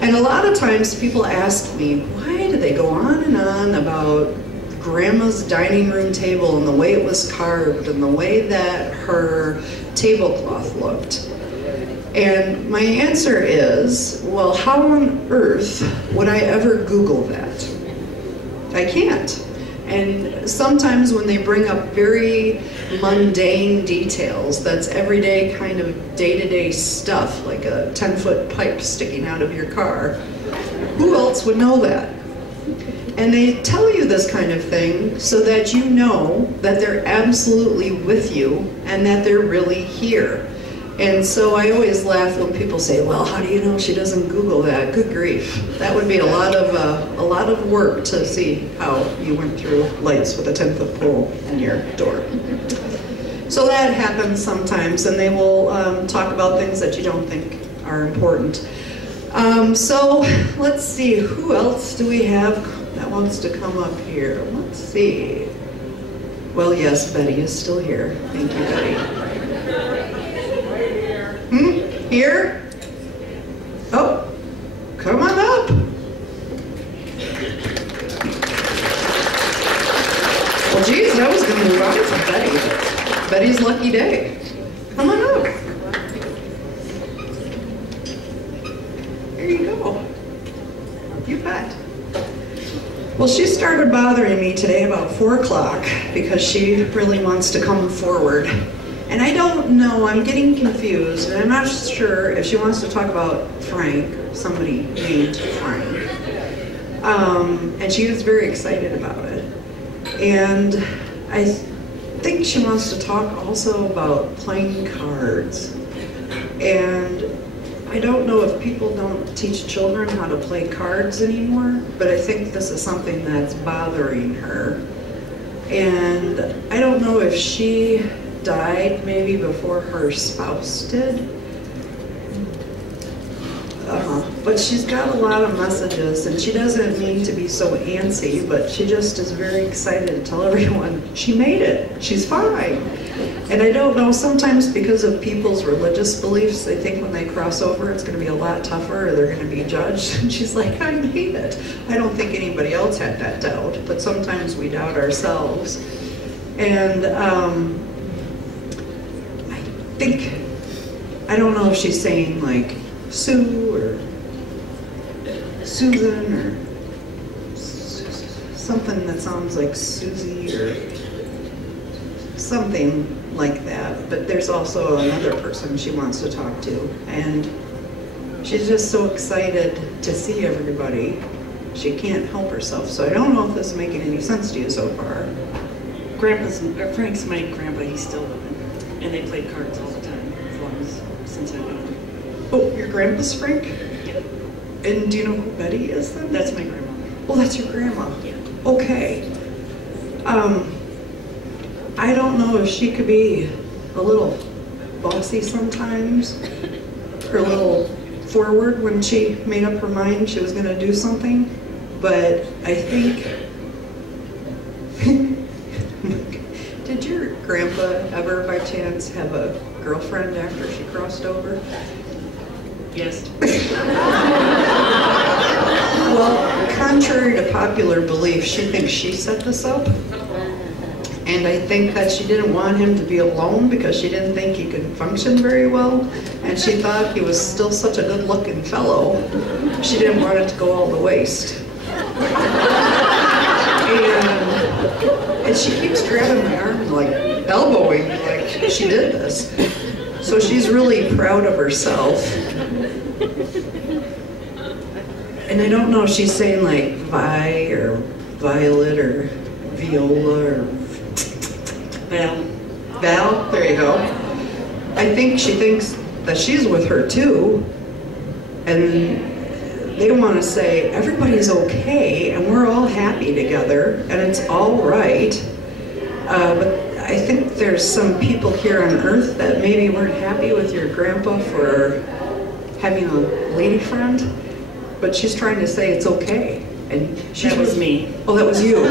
And a lot of times people ask me, why do they go on and on about Grandma's dining room table and the way it was carved and the way that her tablecloth looked? And my answer is, well, how on earth would I ever Google that? I can't. And sometimes when they bring up very mundane details, that's everyday kind of day-to-day stuff, like a 10-foot pipe sticking out of your car, who else would know that? And they tell you this kind of thing so that you know that they're absolutely with you and that they're really here. And so I always laugh when people say, well, how do you know she doesn't Google that? Good grief. That would be a lot of work to see how you went through lights with a 10-foot pole in your door. So that happens sometimes, and they will talk about things that you don't think are important. So let's see, who else do we have that wants to come up here? Let's see. Well, yes, Betty is still here. Thank you, Betty. Here? Oh, come on up. Well, geez, I was going to move on to Betty. Betty's lucky day. Come on up. There you go. You bet. Well, she started bothering me today about 4 o'clock because she really wants to come forward. And I don't know, I'm getting confused, and I'm not sure if she wants to talk about Frank, somebody named Frank. And she is very excited about it. And I think she wants to talk also about playing cards. And I don't know if people don't teach children how to play cards anymore, but I think this is something that's bothering her. And I don't know if she died maybe before her spouse did. But she's got a lot of messages, and she doesn't mean to be so antsy, but she just is very excited to tell everyone she made it. She's fine. And I don't know, sometimes because of people's religious beliefs, they think when they cross over it's going to be a lot tougher or they're going to be judged. And she's like, I made it. I don't think anybody else had that doubt, but sometimes we doubt ourselves. And I don't know if she's saying like Sue or Susan or something that sounds like Susie or something like that. But there's also another person she wants to talk to, and she's just so excited to see everybody. She can't help herself. So I don't know if this is making any sense to you so far. Frank's my grandpa, he's still living. And they played cards all the time, since I've known him. Oh, your grandpa's Frank? Yeah. And do you know who Betty is then? That's my grandma. Oh, that's your grandma? Yeah. Okay. I don't know if she could be a little bossy sometimes, or a little forward when she made up her mind she was going to do something, but I think... Did your grandpa ever, by chance, have a girlfriend after she crossed over? Yes. Well, contrary to popular belief, she thinks she set this up. And I think that she didn't want him to be alone because she didn't think he could function very well. And she thought he was still such a good-looking fellow, she didn't want it to go all to waste. And she keeps grabbing my arm and like elbowing me like she did this. So she's really proud of herself. And I don't know if she's saying like Vi or Violet or Viola or Val. Val, there you go. I think she thinks that she's with her too. And they want to say everybody's okay and we're all happy together and it's all right. But I think there's some people here on Earth that maybe weren't happy with your grandpa for having a lady friend, but she's trying to say it's okay. And That was me. Oh, that was you.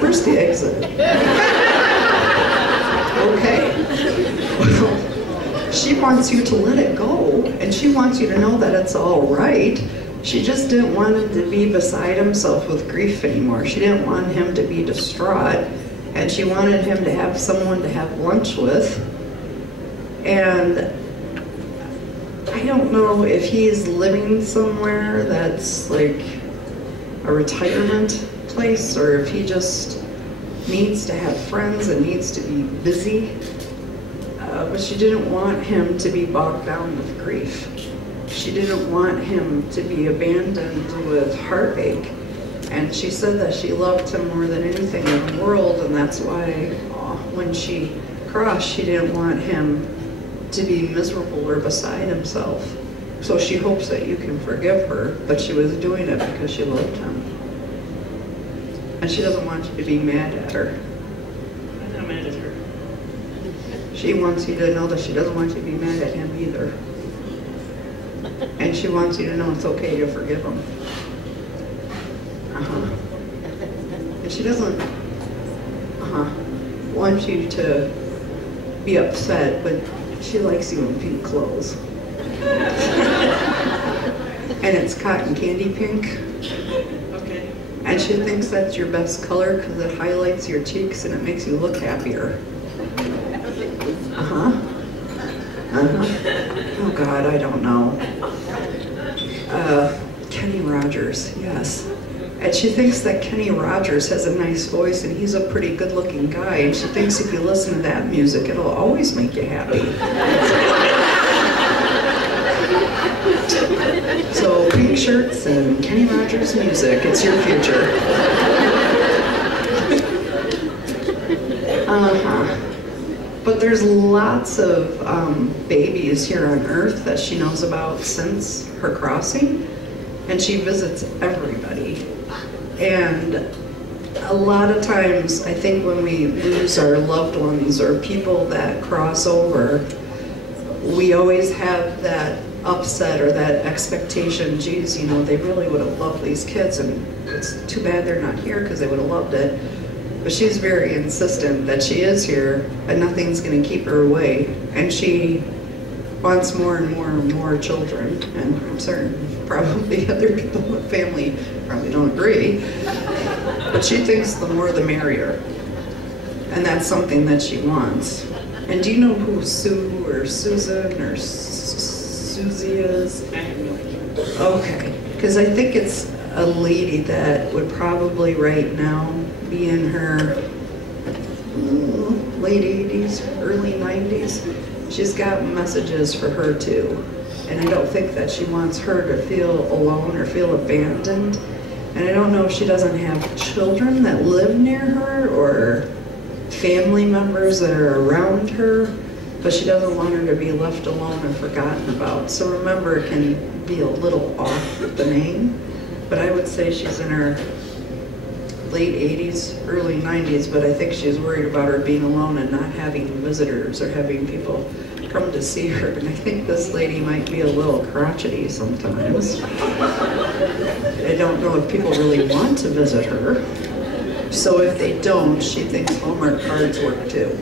Where's the exit? Okay. Well, she wants you to let it go, and she wants you to know that it's all right. She just didn't want him to be beside himself with grief anymore. She didn't want him to be distraught, and she wanted him to have someone to have lunch with. And I don't know if he's living somewhere that's like a retirement place, or if he just needs to have friends and needs to be busy. But she didn't want him to be bogged down with grief. she didn't want him to be abandoned with heartache. And she said that she loved him more than anything in the world, and that's why when she crossed, she didn't want him to be miserable or beside himself. So she hopes that you can forgive her, but she was doing it because she loved him. And she doesn't want you to be mad at her. I'm not mad at her. She wants you to know that she doesn't want you to be mad at him either. And she wants you to know it's okay to forgive him. And she doesn't want you to be upset, but she likes you in pink clothes. And it's cotton candy pink. Okay. And she thinks that's your best color because it highlights your cheeks and it makes you look happier. Oh God, I don't know. Kenny Rogers, yes. And she thinks that Kenny Rogers has a nice voice and he's a pretty good looking guy, and she thinks if you listen to that music, it'll always make you happy. So pink shirts and Kenny Rogers music, it's your future. But there's lots of babies here on Earth that she knows about since her crossing, and she visits everybody. And a lot of times, I think when we lose our loved ones or people that cross over, we always have that upset or that expectation, geez, you know, they really would have loved these kids, and it's too bad they're not here because they would have loved it. But she's very insistent that she is here and nothing's going to keep her away. And she wants more and more and more children. And I'm certain probably other people in the family probably don't agree. But she thinks the more the merrier. And that's something that she wants. And do you know who Sue or Susan or Susie is? I have no idea. Okay. Because I think it's a lady that would probably right now be in her late 80s, early 90s. She's got messages for her too. And I don't think that she wants her to feel alone or feel abandoned. And I don't know if she doesn't have children that live near her or family members that are around her, but she doesn't want her to be left alone and forgotten about. So remember, it can be a little off with the name, but I would say she's in her late 80s, early 90s, but I think she's worried about her being alone and not having visitors or having people come to see her. And I think this lady might be a little crotchety sometimes. I don't know if people really want to visit her. So if they don't, she thinks Hallmark cards work too.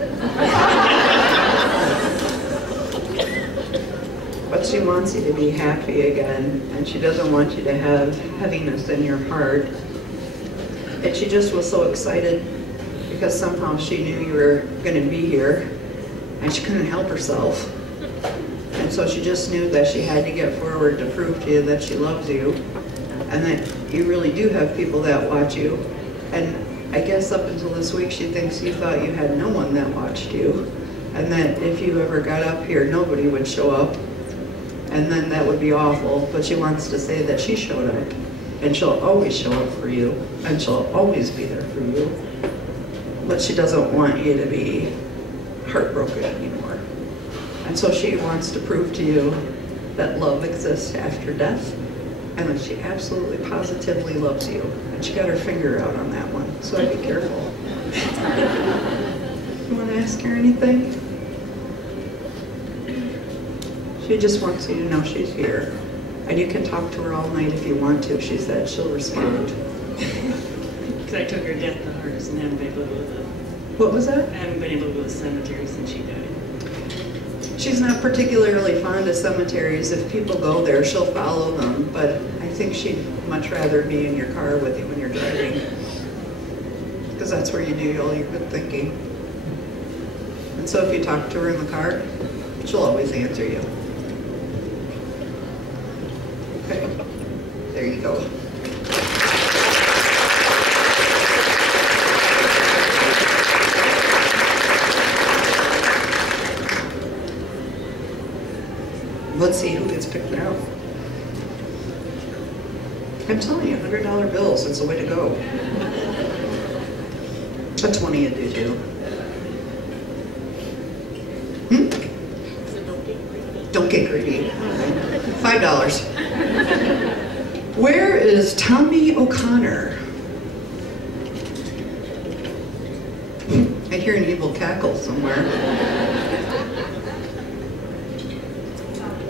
But she wants you to be happy again, and she doesn't want you to have heaviness in your heart. And she just was so excited because somehow she knew you were going to be here, and she couldn't help herself. And so she just knew that she had to get forward to prove to you that she loves you, and that you really do have people that watch you. And I guess up until this week, she thinks you thought you had no one that watched you, and that if you ever got up here, nobody would show up, and then that would be awful. But she wants to say that she showed up, and she'll always show up for you, and she'll always be there for you. But she doesn't want you to be heartbroken anymore. And so she wants to prove to you that love exists after death, and that she absolutely positively loves you. And she got her finger out on that one, so be careful. You want to ask her anything? She just wants you to know she's here. And you can talk to her all night if you want to. She said she'll respond. Because I took her death the hardest and haven't been able to go to the... What was that? I haven't been able to go to the cemetery since she died. She's not particularly fond of cemeteries. If people go there, she'll follow them. But I think she'd much rather be in your car with you when you're driving. Because that's where you do all your good thinking. And so if you talk to her in the car, she'll always answer you. Okay, there you go. Let's see who gets picked out. I'm telling you, $100 bills, it's the way to go. A 20 would do too. Don't get greedy. $5. Where is Tommy O'Connor? I hear an evil cackle somewhere.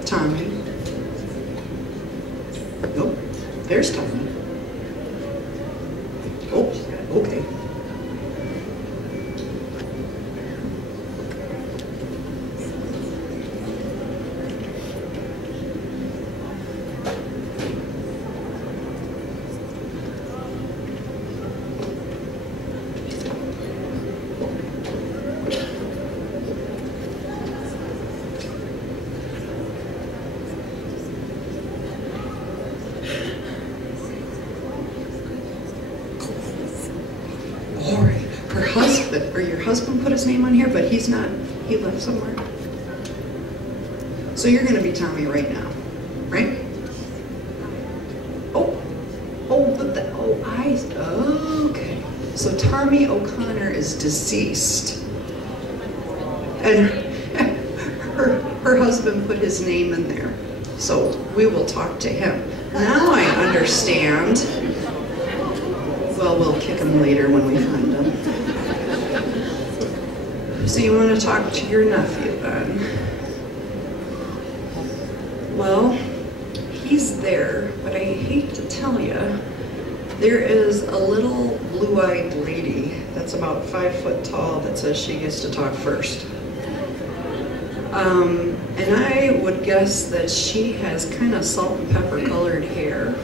Tommy. Nope. There's Tommy. Oh, okay. Her husband, or your husband put his name on here, but he's not, he left somewhere. So you're gonna be Tommy right now, right? Okay. So Tommy O'Connor is deceased. And her husband put his name in there. So we will talk to him. Now I understand. Well, we'll kick him later when we find him. So you want to talk to your nephew then? Well, he's there, but I hate to tell you, there is a little blue-eyed lady that's about 5 foot tall that says she gets to talk first. And I would guess that she has kind of salt and pepper colored hair.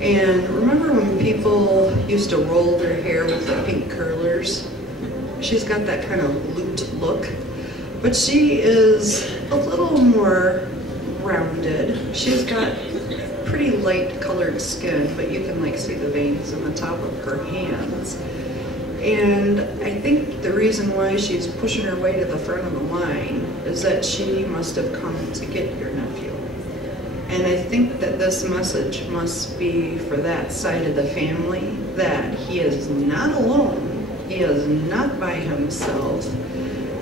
And remember when people used to roll their hair with the pink curlers? She's got that kind of looped look, but she is a little more rounded. She's got pretty light colored skin, but you can like see the veins in the top of her hands. And I think the reason why she's pushing her way to the front of the line is that she must have come to get your nephew. And I think that this message must be for that side of the family, that he is not alone, he is not by himself,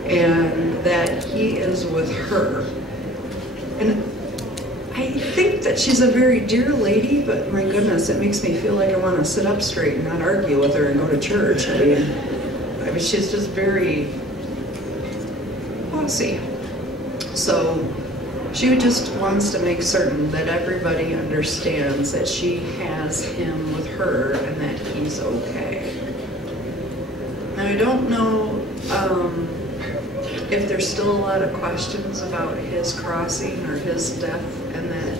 and that he is with her. And I think that she's a very dear lady, but my goodness, it makes me feel like I want to sit up straight and not argue with her and go to church. I mean she's just very bossy. So she just wants to make certain that everybody understands that she has him with her and that he's okay. Now I don't know if there's still a lot of questions about his crossing or his death and that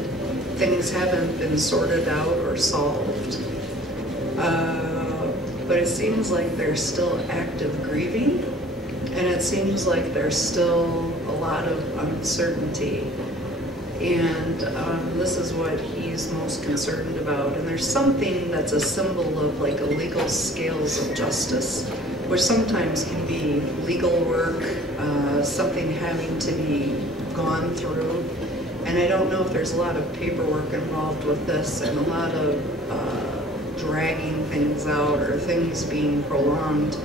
things haven't been sorted out or solved. But it seems like there's still active grieving, and it seems like there's still a lot of uncertainty. And this is what he's most concerned about. And there's something that's a symbol of like a legal scales of justice, which sometimes can be legal work, something having to be gone through. And I don't know if there's a lot of paperwork involved with this and a lot of dragging things out or things being prolonged,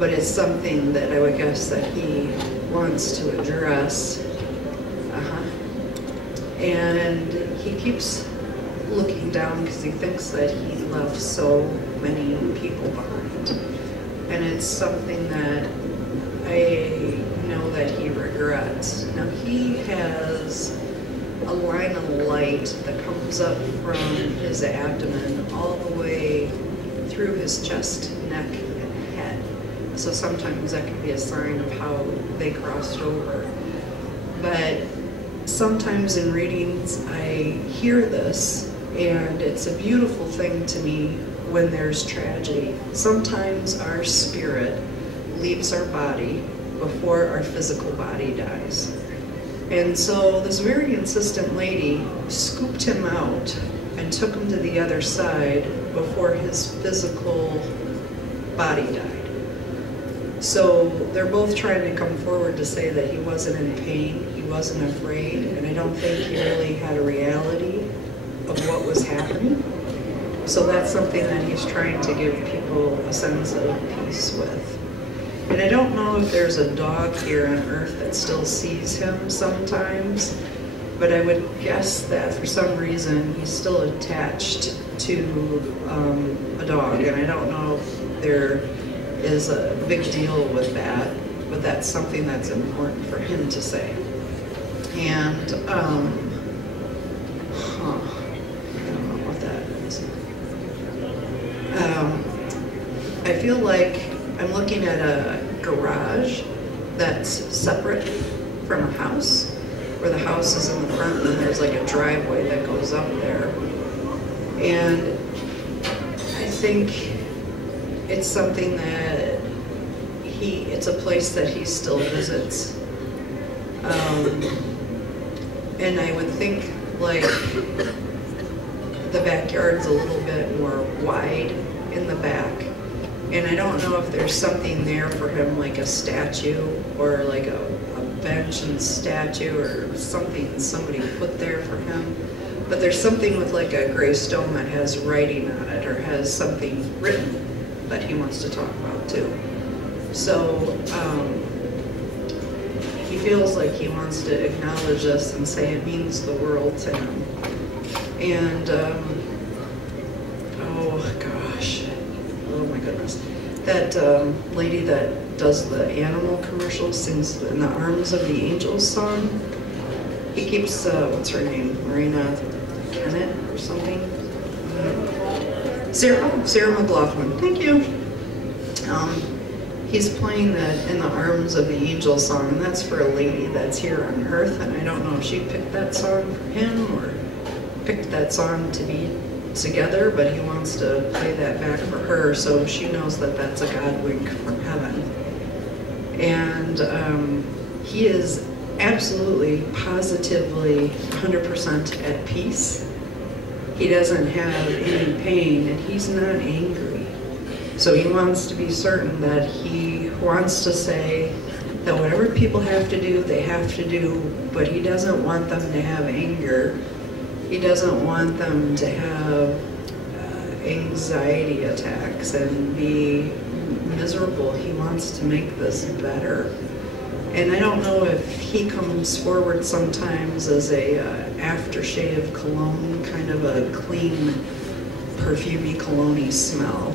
but it's something that I would guess that he wants to address. And he keeps looking down because he thinks that he left so many people behind. And it's something that I know that he regrets. Now he has a line of light that comes up from his abdomen all the way through his chest, neck, and head. So sometimes that can be a sign of how they crossed over. But sometimes in readings I hear this, and it's a beautiful thing to me when there's tragedy. Sometimes our spirit leaves our body before our physical body dies. And so this very insistent lady scooped him out and took him to the other side before his physical body died. So they're both trying to come forward to say that he wasn't in pain, he wasn't afraid, and I don't think he really had a reality of what was happening. So that's something that he's trying to give people a sense of peace with. And I don't know if there's a dog here on Earth that still sees him sometimes, but I would guess that for some reason he's still attached to a dog, and I don't know if there is a big deal with that, but that's something that's important for him to say. And, I don't know what that is. I feel like I'm looking at a garage that's separate from a house, where the house is in the front and then there's like a driveway that goes up there. And I think it's something that it's a place that he still visits. And I would think like the backyard's a little bit more wide in the back. And I don't know if there's something there for him, like a statue or like a bench and statue or something somebody put there for him. But there's something with like a gray stone that has writing on it or has something written that he wants to talk about too. So he feels like he wants to acknowledge this and say it means the world to him. And oh gosh, oh my goodness, that lady that does the animal commercials sings "In the Arms of the Angels" song. He keeps what's her name, Marina Kennett or something. Sarah McLaughlin. Thank you. He's playing that "In the Arms of the Angel" song, and that's for a lady that's here on Earth, and I don't know if she picked that song for him or picked that song to be together, but he wants to play that back for her so she knows that that's a God wink from heaven. And he is absolutely, positively, 100% at peace. He doesn't have any pain, and he's not angry. So he wants to be certain that he wants to say that whatever people have to do, they have to do, but he doesn't want them to have anger. He doesn't want them to have anxiety attacks and be miserable. He wants to make this better. And I don't know if he comes forward sometimes as a aftershave cologne, kind of a clean, perfumey, cologne-y smell.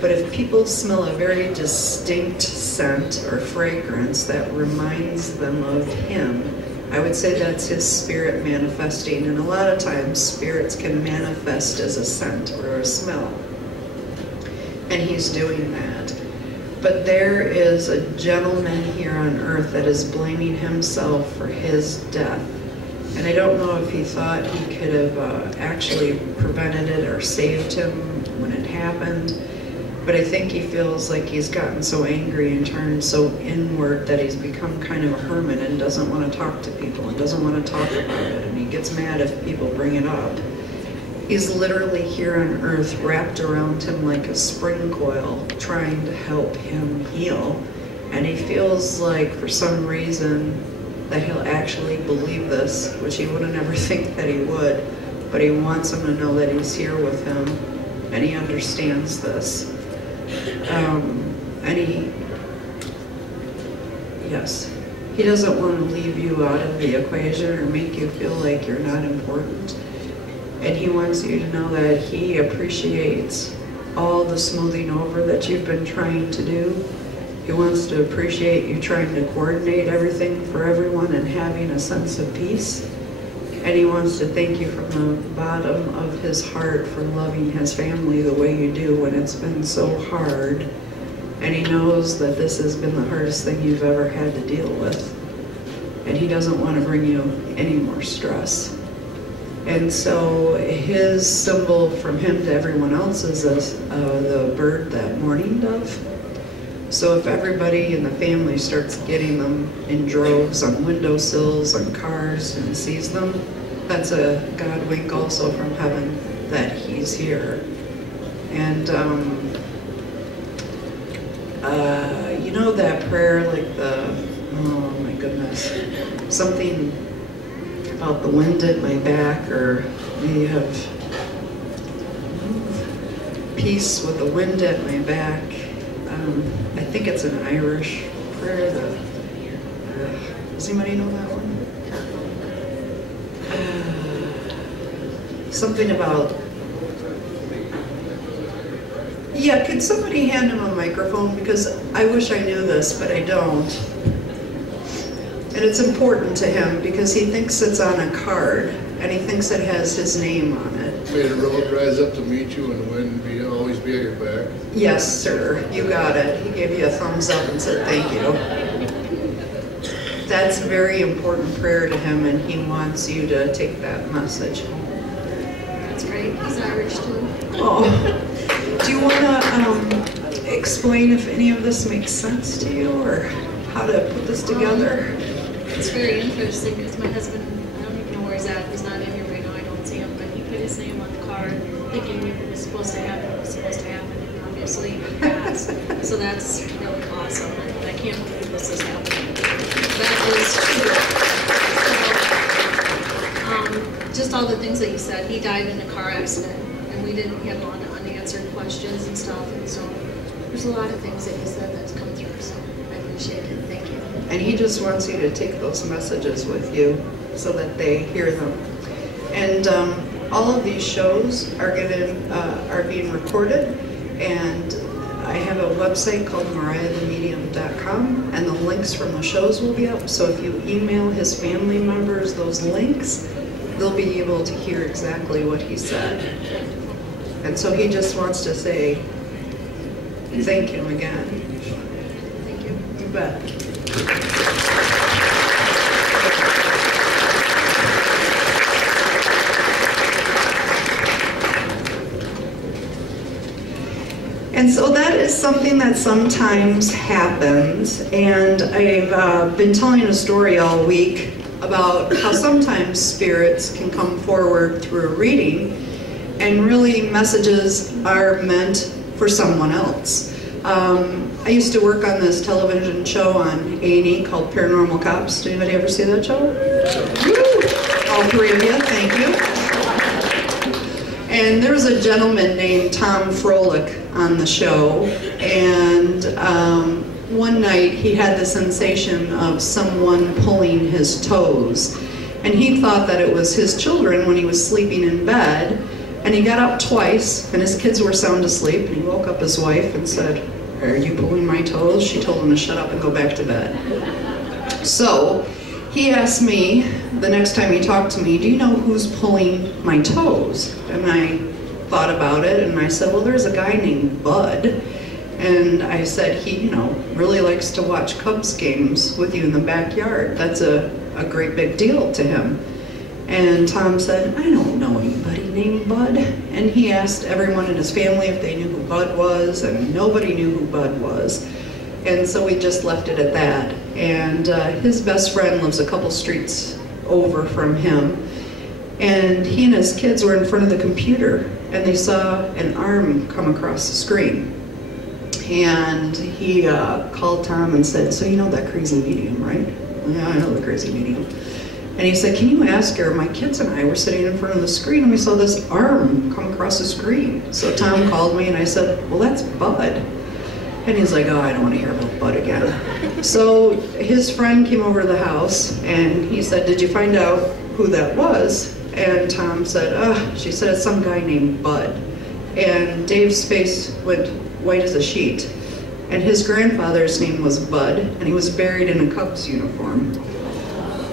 But if people smell a very distinct scent or fragrance that reminds them of him, I would say that's his spirit manifesting. And a lot of times spirits can manifest as a scent or a smell. And he's doing that. But there is a gentleman here on Earth that is blaming himself for his death. And I don't know if he thought he could have actually prevented it or saved him when it happened. But I think he feels like he's gotten so angry and turned so inward that he's become kind of a hermit and doesn't want to talk to people and doesn't want to talk about it. And he gets mad if people bring it up. He's literally here on Earth wrapped around him like a spring coil, trying to help him heal. And he feels like for some reason that he'll actually believe this, which he would never think that he would, but he wants him to know that he's here with him and he understands this. He doesn't want to leave you out of the equation or make you feel like you're not important. And he wants you to know that he appreciates all the smoothing over that you've been trying to do. He wants to appreciate you trying to coordinate everything for everyone and having a sense of peace. And he wants to thank you from the bottom of his heart for loving his family the way you do when it's been so hard. And he knows that this has been the hardest thing you've ever had to deal with. And he doesn't want to bring you any more stress. And so his symbol from him to everyone else is the bird, that mourning dove. So if everybody in the family starts getting them in droves on windowsills, on cars, and sees them, that's a God wink also from heaven that he's here. And you know that prayer, like oh my goodness, something about the wind at my back, or may have peace with the wind at my back. I think it's an Irish prayer. Does anybody know that one? Something about... Yeah, could somebody hand him a microphone? Because I wish I knew this, but I don't. And it's important to him because he thinks it's on a card, and he thinks it has his name on it. May the road rise up to meet you and the wind always be at your back. Yes, sir. You got it. He gave you a thumbs up and said thank you. That's a very important prayer to him, and he wants you to take that message home. That's great. He's Irish too. Oh. Do you want to explain if any of this makes sense to you, or how to put this together? It's very interesting because my husband, I don't even know where he's at. He's not in here right now. I don't see him, but he put his name on the card, thinking if it was supposed to happen, it was supposed to happen, and obviously it has. So that's really awesome. I can't believe this is happening. That is true. Just all the things that you said. He died in a car accident, and we didn't have a lot of unanswered questions and stuff, and so there's a lot of things that he said that's come through, so I appreciate it. Thank you. And he just wants you to take those messages with you so that they hear them. And all of these shows are being recorded, and I have a website called MoriahTheMedium.com, and the links from the shows will be up. So if you email his family members those links, they'll be able to hear exactly what he said. And so he just wants to say thank him again. Thank you. You bet. And so that is something that sometimes happens, and I've been telling a story all week about how sometimes spirits can come forward through a reading, and really messages are meant for someone else. I used to work on this television show on A&E called Paranormal Cops. Did anybody ever see that show? Woo! All three of you, thank you. And there was a gentleman named Tom Froelich on the show, and one night he had the sensation of someone pulling his toes, and he thought that it was his children when he was sleeping in bed, and he got up twice, and his kids were sound asleep, and he woke up his wife and said, "Are you pulling my toes?" She told him to shut up and go back to bed. So he asked me, the next time he talked to me, "Do you know who's pulling my toes?" And I thought about it, and I said, "Well, there's a guy named Bud." And I said, he, really likes to watch Cubs games with you in the backyard. That's a great big deal to him. And Tom said, "I don't know anybody named Bud." And he asked everyone in his family if they knew who Bud was, and nobody knew who Bud was. And so we just left it at that. And his best friend lives a couple streets over from him. And he and his kids were in front of the computer, and they saw an arm come across the screen. And he called Tom and said, "So you know that crazy medium, right?" "Yeah, I know the crazy medium." And he said, "Can you ask her? My kids and I were sitting in front of the screen, and we saw this arm come across the screen." So Tom called me, and I said, "Well, that's Bud." And he's like, "Oh, I don't want to hear about Bud again." So his friend came over to the house, and he said, "Did you find out who that was?" And Tom said, "She said it's some guy named Bud." And Dave's face went white as a sheet. And his grandfather's name was Bud, and he was buried in a Cubs uniform.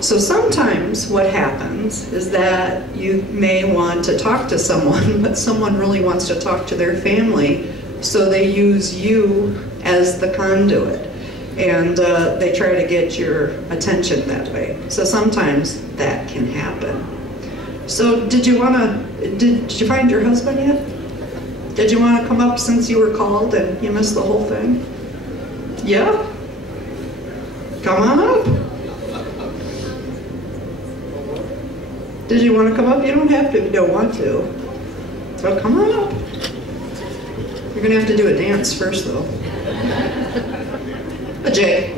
So sometimes what happens is that you may want to talk to someone, but someone really wants to talk to their family, so they use you as the conduit. And they try to get your attention that way. So sometimes that can happen. So did you find your husband yet? Did you want to come up since you were called and you missed the whole thing? Yeah? Come on up. Did you want to come up? You don't have to if you don't want to. So come on up. You're going to have to do a dance first, though. Jay,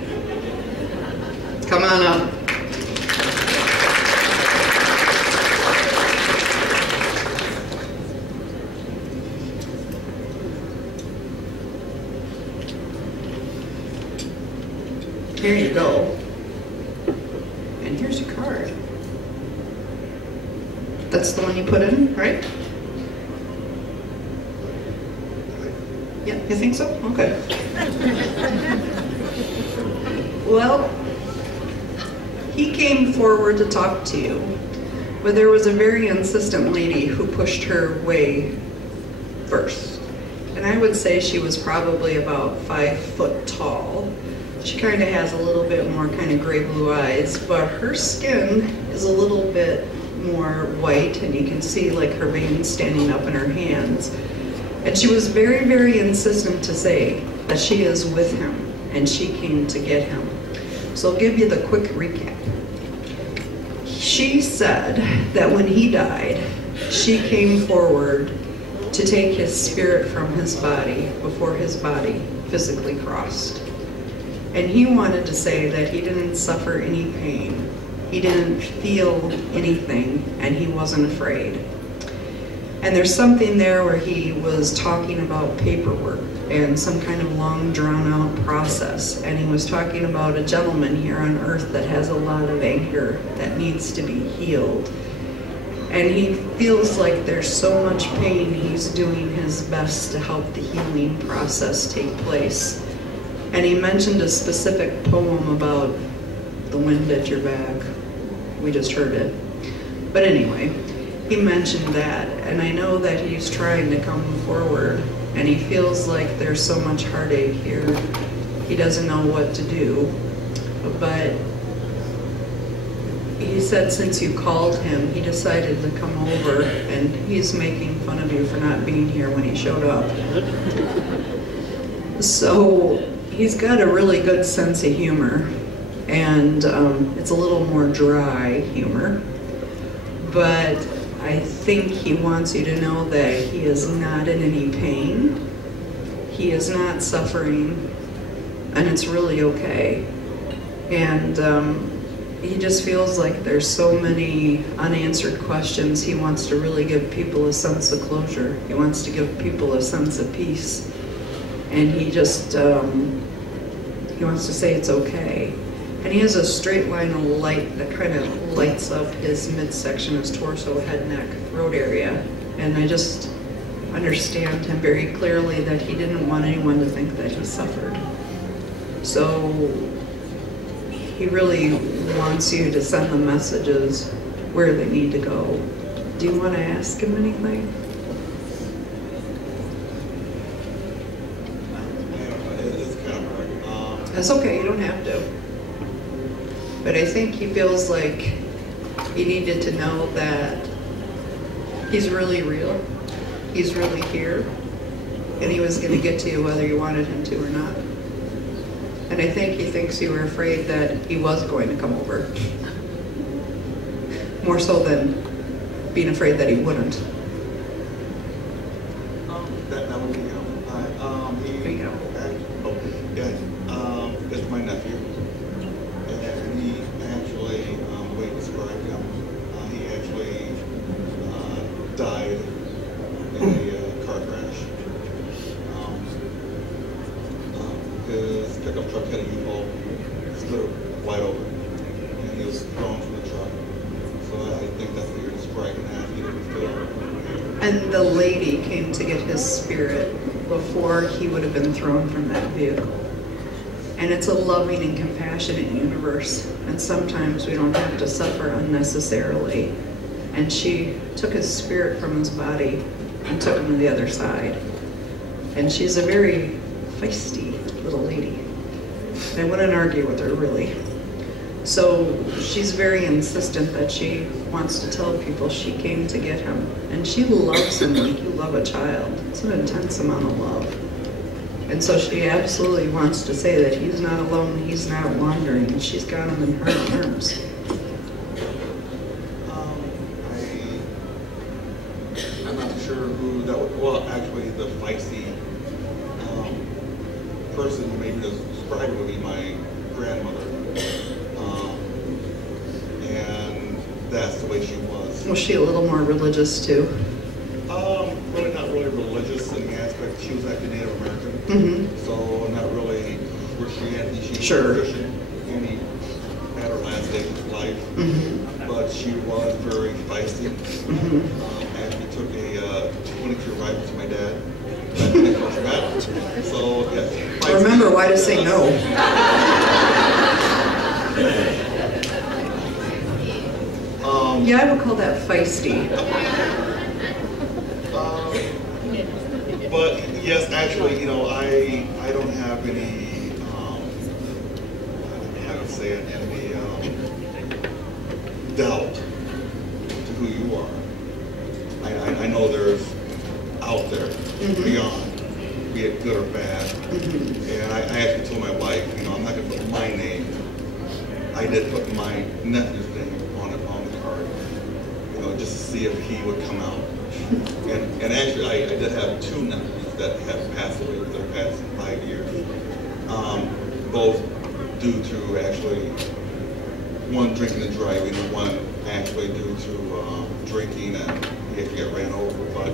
come on up. Here you go. And here's your card. That's the one you put in, right? Yeah, you think so? Okay. Well, he came forward to talk to you, but there was a very insistent lady who pushed her way first. And I would say she was probably about 5 foot tall. She kind of has a little bit more kind of gray blue eyes, but her skin is a little bit more white, and you can see like her veins standing up in her hands. And she was very, very insistent to say that she is with him and she came to get him. So I'll give you the quick recap. She said that when he died, she came forward to take his spirit from his body before his body physically crossed. And he wanted to say that he didn't suffer any pain, he didn't feel anything, and he wasn't afraid. And there's something there where he was talking about paperwork and some kind of long drawn out process. And he was talking about a gentleman here on earth that has a lot of anger that needs to be healed. And he feels like there's so much pain, he's doing his best to help the healing process take place. And he mentioned a specific poem about the wind at your back. We just heard it. But anyway, he mentioned that, and I know that he's trying to come forward, and he feels like there's so much heartache here. He doesn't know what to do, but he said since you called him, he decided to come over, and he's making fun of you for not being here when he showed up. So he's got a really good sense of humor, and it's a little more dry humor, but I think he wants you to know that he is not in any pain, he is not suffering, and it's really okay. And he just feels like there's so many unanswered questions. He wants to really give people a sense of closure. He wants to give people a sense of peace. And he just, he wants to say it's okay. And he has a straight line of light that kind of lights up his midsection, his torso, head, neck, throat area. And I just understand him very clearly that he didn't want anyone to think that he suffered. So he really wants you to send the messages where they need to go. Do you want to ask him anything? It's kind of hard. That's okay, you don't have to. But I think he feels like he needed to know that he's really real, he's really here, and he was going to get to you whether you wanted him to or not. And I think he thinks you were afraid that he was going to come over. More so than being afraid that he wouldn't. That would be helpful. There you go. It's my nephew. And he actually, the way he described him, he actually died in a car crash. His pickup truck hit a U-Haul, split it wide open, and he was thrown from the truck. So I think that's what you're describing as. He didn't feel. And the lady came to get his spirit before he would have been thrown from that vehicle. And it's a loving and compassionate universe, and sometimes we don't have to suffer unnecessarily. And she took his spirit from his body and took him to the other side. And she's a very feisty little lady. I wouldn't argue with her, really. So she's very insistent that she wants to tell people she came to get him. And she loves him like you love a child. It's an intense amount of love. And so she absolutely wants to say that he's not alone, he's not wandering, and she's got him in her terms. I'm not sure who that was. Well, actually, the feisty person who maybe described it would be my grandmother. And that's the way she was. Was she a little more religious too? Really not really religious in the aspect. She was actually Native American. Mm-hmm. So not really Christianity. She was Sure. Christian. last days of life, but she was very feisty. Actually took a 22 rifle to my dad. So, yes. Remember why to say no. Yeah, I would call that feisty. But yes, actually, you know, I don't have any, how to say it, any doubt to who you are. I know there's out there beyond, be it good or bad. And I actually told my wife, you know, I'm not going to put my name. I did put my nephew's name on the card, you know, just to see if he would come out. And actually, I did have two nephews that have passed away within the past 5 years. Both due to actually, one drinking and driving, and one actually due to drinking, and he actually got ran over. But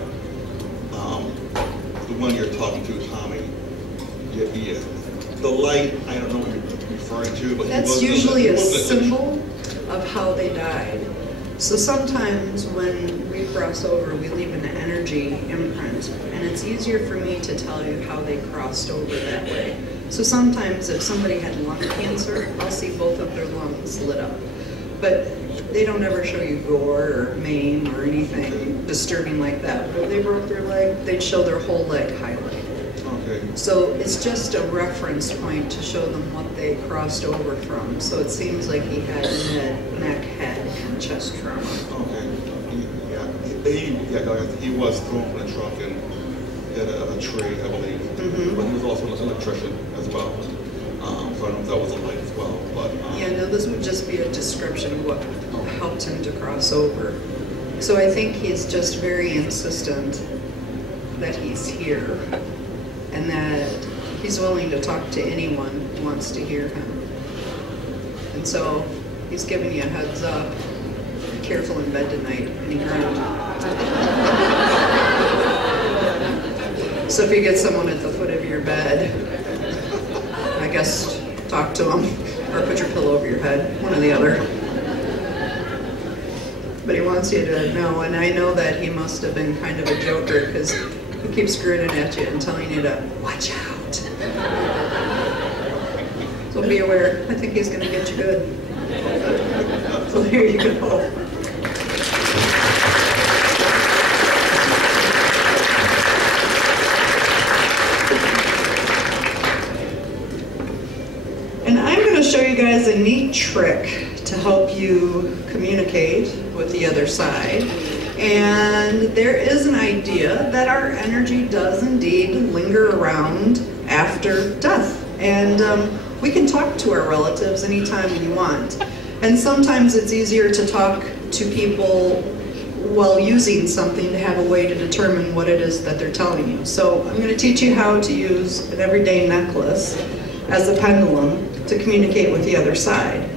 the one you're talking to, Tommy, yeah, the light, I don't know what you're referring to, but that's usually a symbol of how they died. So sometimes when we cross over, we leave an energy imprint, and it's easier for me to tell you how they crossed over that way. So sometimes if somebody had lung cancer, I'll see both of their lungs lit up. But they don't ever show you gore or maim or anything disturbing like that. But if they broke their leg, they'd show their whole leg highlighted. So it's just a reference point to show them what they crossed over from. So it seems like he had neck, head, and chest trauma. Okay. He was thrown from the truck and hit a tree, I believe. But he was also an electrician as well. So I don't know if that was a light as well. But yeah, no, this would just be a description of what helped him to cross over. So I think he's just very insistent that he's here, and that he's willing to talk to anyone who wants to hear him. And so he's giving you a heads up. Be careful in bed tonight, any ground. So if you get someone at the foot of your bed, I guess talk to them, or put your pillow over your head, one or the other. But he wants you to know, and I know that he must have been kind of a joker, because he keeps grinning at you and telling you to watch out. So be aware. I think he's going to get you good. So here you go. And I'm going to show you guys a neat trick to help you communicate with the other side. And there is an idea that our energy does indeed linger around after death. And we can talk to our relatives anytime we want. And sometimes it's easier to talk to people while using something to have a way to determine what it is that they're telling you. So I'm going to teach you how to use an everyday necklace as a pendulum to communicate with the other side.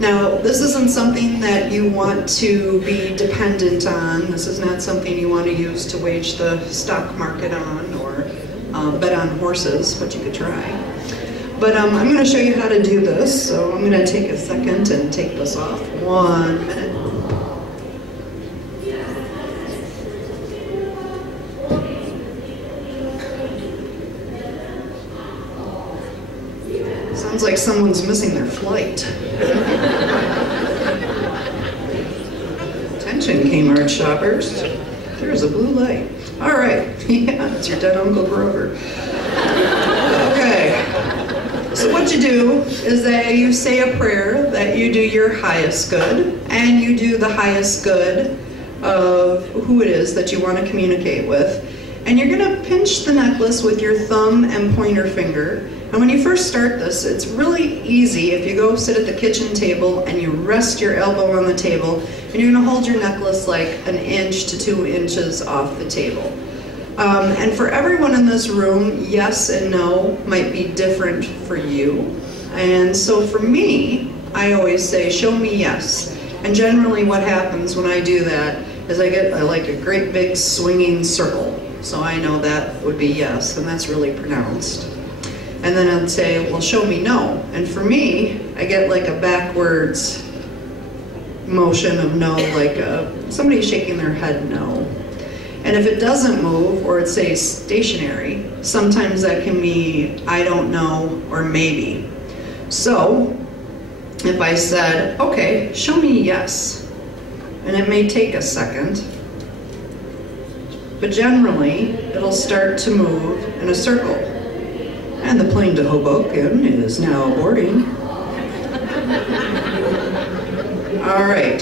Now, this isn't something that you want to be dependent on. This is not something you want to use to wage the stock market on or bet on horses, but you could try. But I'm going to show you how to do this, so I'm going to take a second and take this off. 1 minute. Sounds like someone's missing their flight. Attention, Kmart shoppers. There's a blue light. All right. Yeah, it's your dead Uncle Grover. Okay. So what you do is that you say a prayer that you do your highest good, and you do the highest good of who it is that you want to communicate with. And you're going to pinch the necklace with your thumb and pointer finger. And when you first start this, it's really easy if you go sit at the kitchen table and you rest your elbow on the table, and you're going to hold your necklace like 1 inch to 2 inches off the table. And for everyone in this room, yes and no might be different for you. And so for me, I always say, show me yes. And generally what happens when I do that is I get like a great big swinging circle. So I know that would be yes, and that's really pronounced. And then I'd say, well, show me no. And for me, I get like a backwards motion of no, like somebody shaking their head no. And if it doesn't move, or it stays stationary, sometimes that can be I don't know or maybe. So if I said, okay, show me yes, and it may take a second, but generally it'll start to move in a circle. And the plane to Hoboken is now boarding. All right,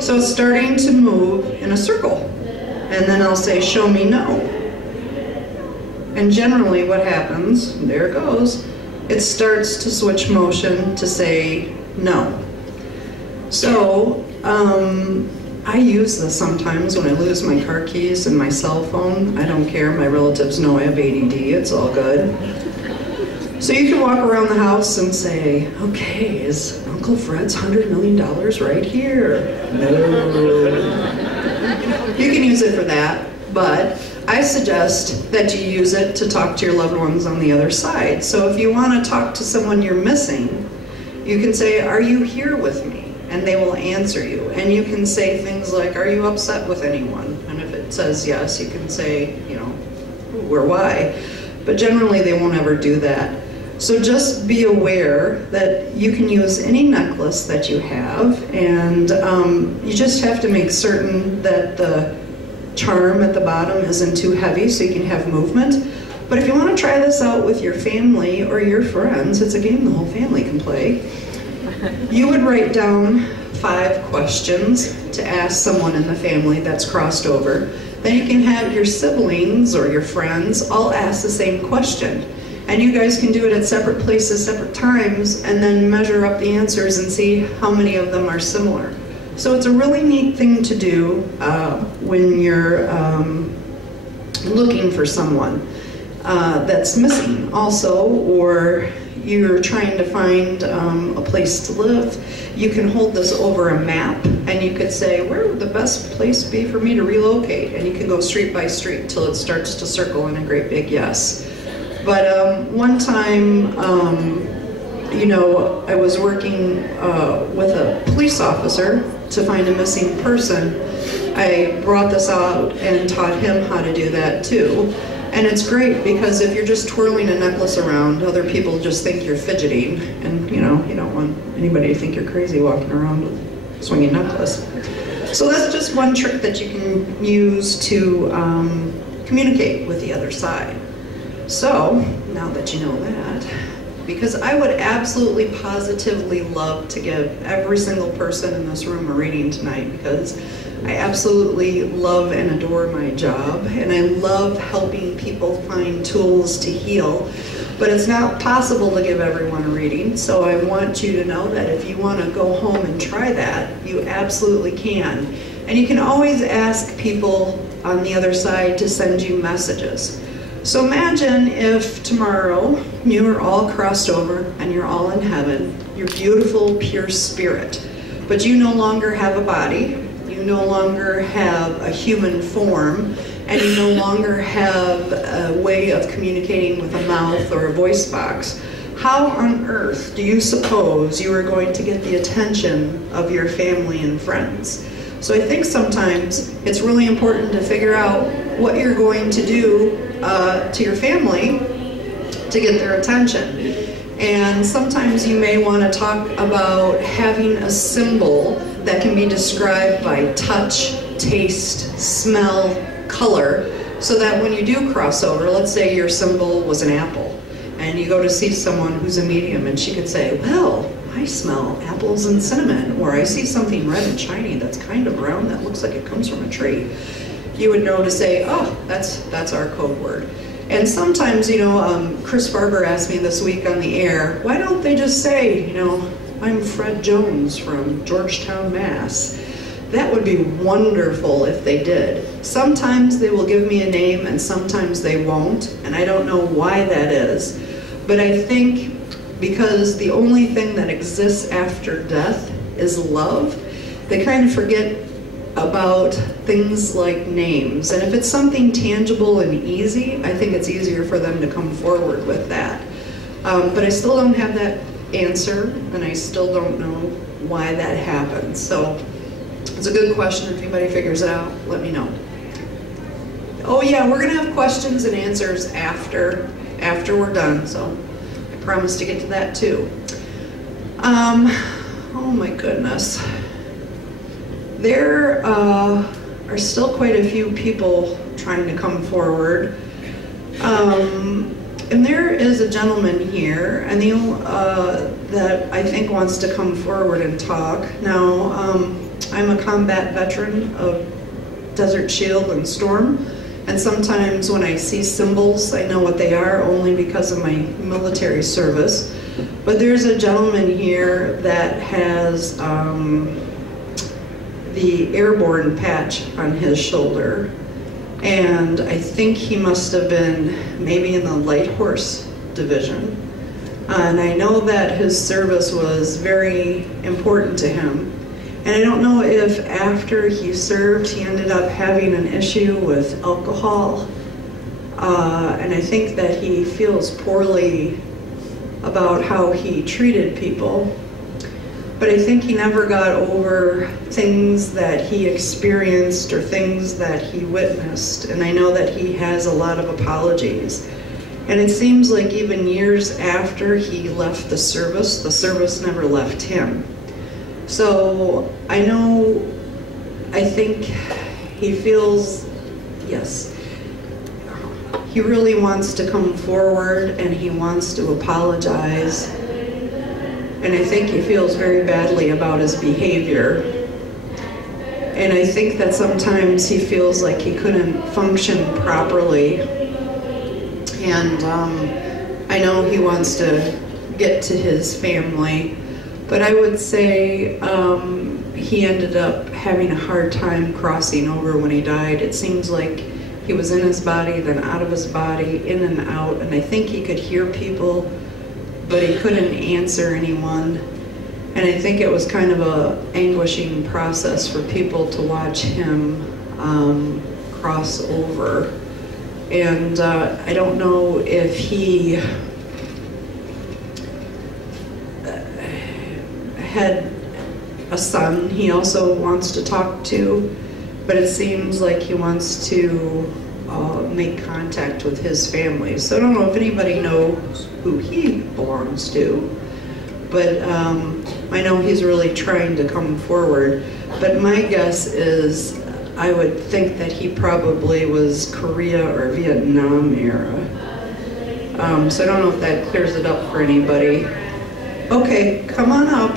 so it's starting to move in a circle. And then I'll say, show me no. And generally what happens, there it goes, it starts to switch motion to say no. So I use this sometimes when I lose my car keys and my cell phone. I don't care, my relatives know I have ADD, it's all good. So you can walk around the house and say, okay, is Uncle Fred's $100 million right here? No. You can use it for that, but I suggest that you use it to talk to your loved ones on the other side. So if you want to talk to someone you're missing, you can say, are you here with me? And they will answer you. And you can say things like, are you upset with anyone? And if it says yes, you can say, you know, who or why. But generally they won't ever do that. So just be aware that you can use any necklace that you have, and you just have to make certain that the charm at the bottom isn't too heavy so you can have movement. But if you want to try this out with your family or your friends, it's a game the whole family can play. You would write down 5 questions to ask someone in the family that's crossed over. Then you can have your siblings or your friends all ask the same question. And you guys can do it at separate places, separate times, and then measure up the answers and see how many of them are similar. So it's a really neat thing to do when you're looking for someone that's missing also, or you're trying to find a place to live. You can hold this over a map and you could say, where would the best place be for me to relocate? And you can go street by street till it starts to circle in a great big yes. But one time, you know, I was working with a police officer to find a missing person. I brought this out and taught him how to do that too. And it's great because if you're just twirling a necklace around, other people just think you're fidgeting. And you know, you don't want anybody to think you're crazy walking around with a swinging necklace. So that's just one trick that you can use to communicate with the other side. So, now that you know that, because I would absolutely positively love to give every single person in this room a reading tonight, because I absolutely love and adore my job, and I love helping people find tools to heal. But it's not possible to give everyone a reading, so I want you to know that if you want to go home and try that, you absolutely can. And you can always ask people on the other side to send you messages. So imagine if tomorrow you are all crossed over and you're all in heaven, you're beautiful, pure spirit, but you no longer have a body, you no longer have a human form, and you no longer have a way of communicating with a mouth or a voice box. How on earth do you suppose you are going to get the attention of your family and friends? So I think sometimes it's really important to figure out what you're going to do to your family to get their attention. And sometimes you may want to talk about having a symbol that can be described by touch, taste, smell, color, so that when you do cross over, let's say your symbol was an apple, and you go to see someone who's a medium and she could say, well, I smell apples and cinnamon, or I see something red and shiny that's kind of brown that looks like it comes from a tree. You would know to say, oh, that's our code word. And sometimes, you know, Chris Barber asked me this week on the air, why don't they just say, you know, I'm Fred Jones from Georgetown, Mass. That would be wonderful if they did. Sometimes they will give me a name and sometimes they won't, and I don't know why that is. But I think because the only thing that exists after death is love, they kind of forget about things like names. And if it's something tangible and easy, I think it's easier for them to come forward with that. But I still don't have that answer, and I still don't know why that happened. So it's a good question. If anybody figures it out, let me know. Oh yeah, we're gonna have questions and answers after we're done, so I promise to get to that too. Oh my goodness. There are still quite a few people trying to come forward. And there is a gentleman here, and that I think wants to come forward and talk. Now, I'm a combat veteran of Desert Shield and Storm, and sometimes when I see symbols, I know what they are only because of my military service. But there's a gentleman here that has the airborne patch on his shoulder. And I think he must have been maybe in the light horse division. And I know that his service was very important to him. And I don't know if after he served, he ended up having an issue with alcohol. And I think that he feels poorly about how he treated people. But I think he never got over things that he experienced or things that he witnessed. And I know that he has a lot of apologies. And it seems like even years after he left the service never left him. So I think he feels, yes, he really wants to come forward and he wants to apologize. And I think he feels very badly about his behavior. And I think that sometimes he feels like he couldn't function properly. And I know he wants to get to his family, but I would say he ended up having a hard time crossing over when he died. It seems like he was in his body, then out of his body, in and out, and I think he could hear people, but he couldn't answer anyone. And I think it was kind of a anguishing process for people to watch him cross over. And I don't know if he had a son he also wants to talk to, but it seems like he wants to make contact with his family. So I don't know if anybody knows who he belongs to, but I know he's really trying to come forward. But my guess is, I would think that he probably was Korea or Vietnam era. So I don't know if that clears it up for anybody. Okay, come on up.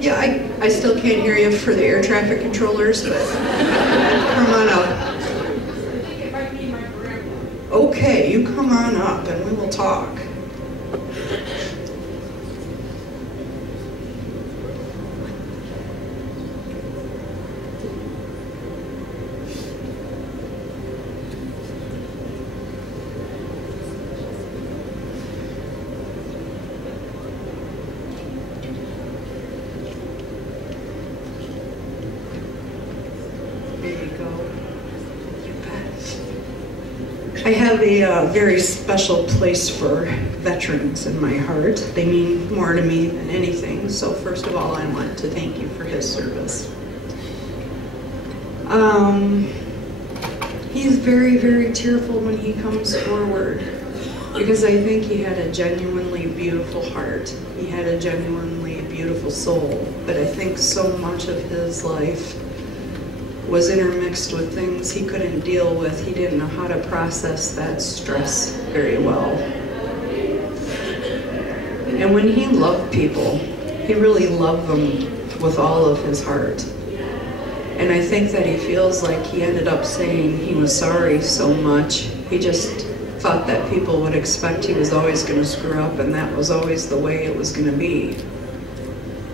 Yeah, I still can't hear you for the air traffic controllers, but come on up. Okay, you come on up and we will talk. I have a very special place for veterans in my heart. They mean more to me than anything. So first of all, I want to thank you for his service. He's very, very tearful when he comes forward because I think he had a genuinely beautiful heart. He had a genuinely beautiful soul. But I think so much of his life was intermixed with things he couldn't deal with. He didn't know how to process that stress very well. And when he loved people, he really loved them with all of his heart. And I think that he feels like he ended up saying he was sorry so much. He just thought that people would expect he was always going to screw up, and that was always the way it was going to be.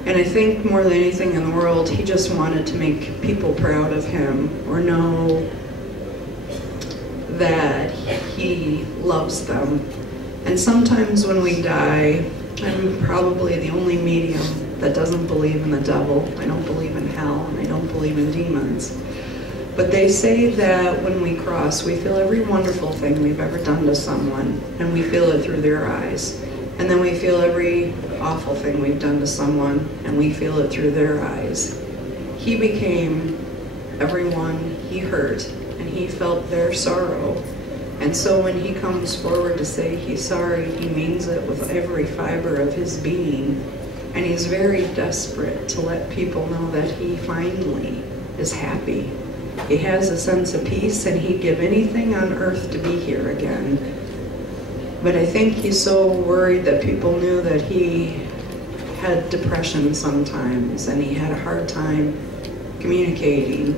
And I think more than anything in the world, he just wanted to make people proud of him or know that he loves them. And sometimes when we die, I'm probably the only medium that doesn't believe in the devil. I don't believe in hell, and I don't believe in demons. But they say that when we cross, we feel every wonderful thing we've ever done to someone, and we feel it through their eyes. And then we feel every awful thing we've done to someone, and we feel it through their eyes. He became everyone he hurt, and he felt their sorrow. And so when he comes forward to say he's sorry, he means it with every fiber of his being. And he's very desperate to let people know that he finally is happy. He has a sense of peace, and he'd give anything on earth to be here again. But I think he's so worried that people knew that he had depression sometimes, and he had a hard time communicating.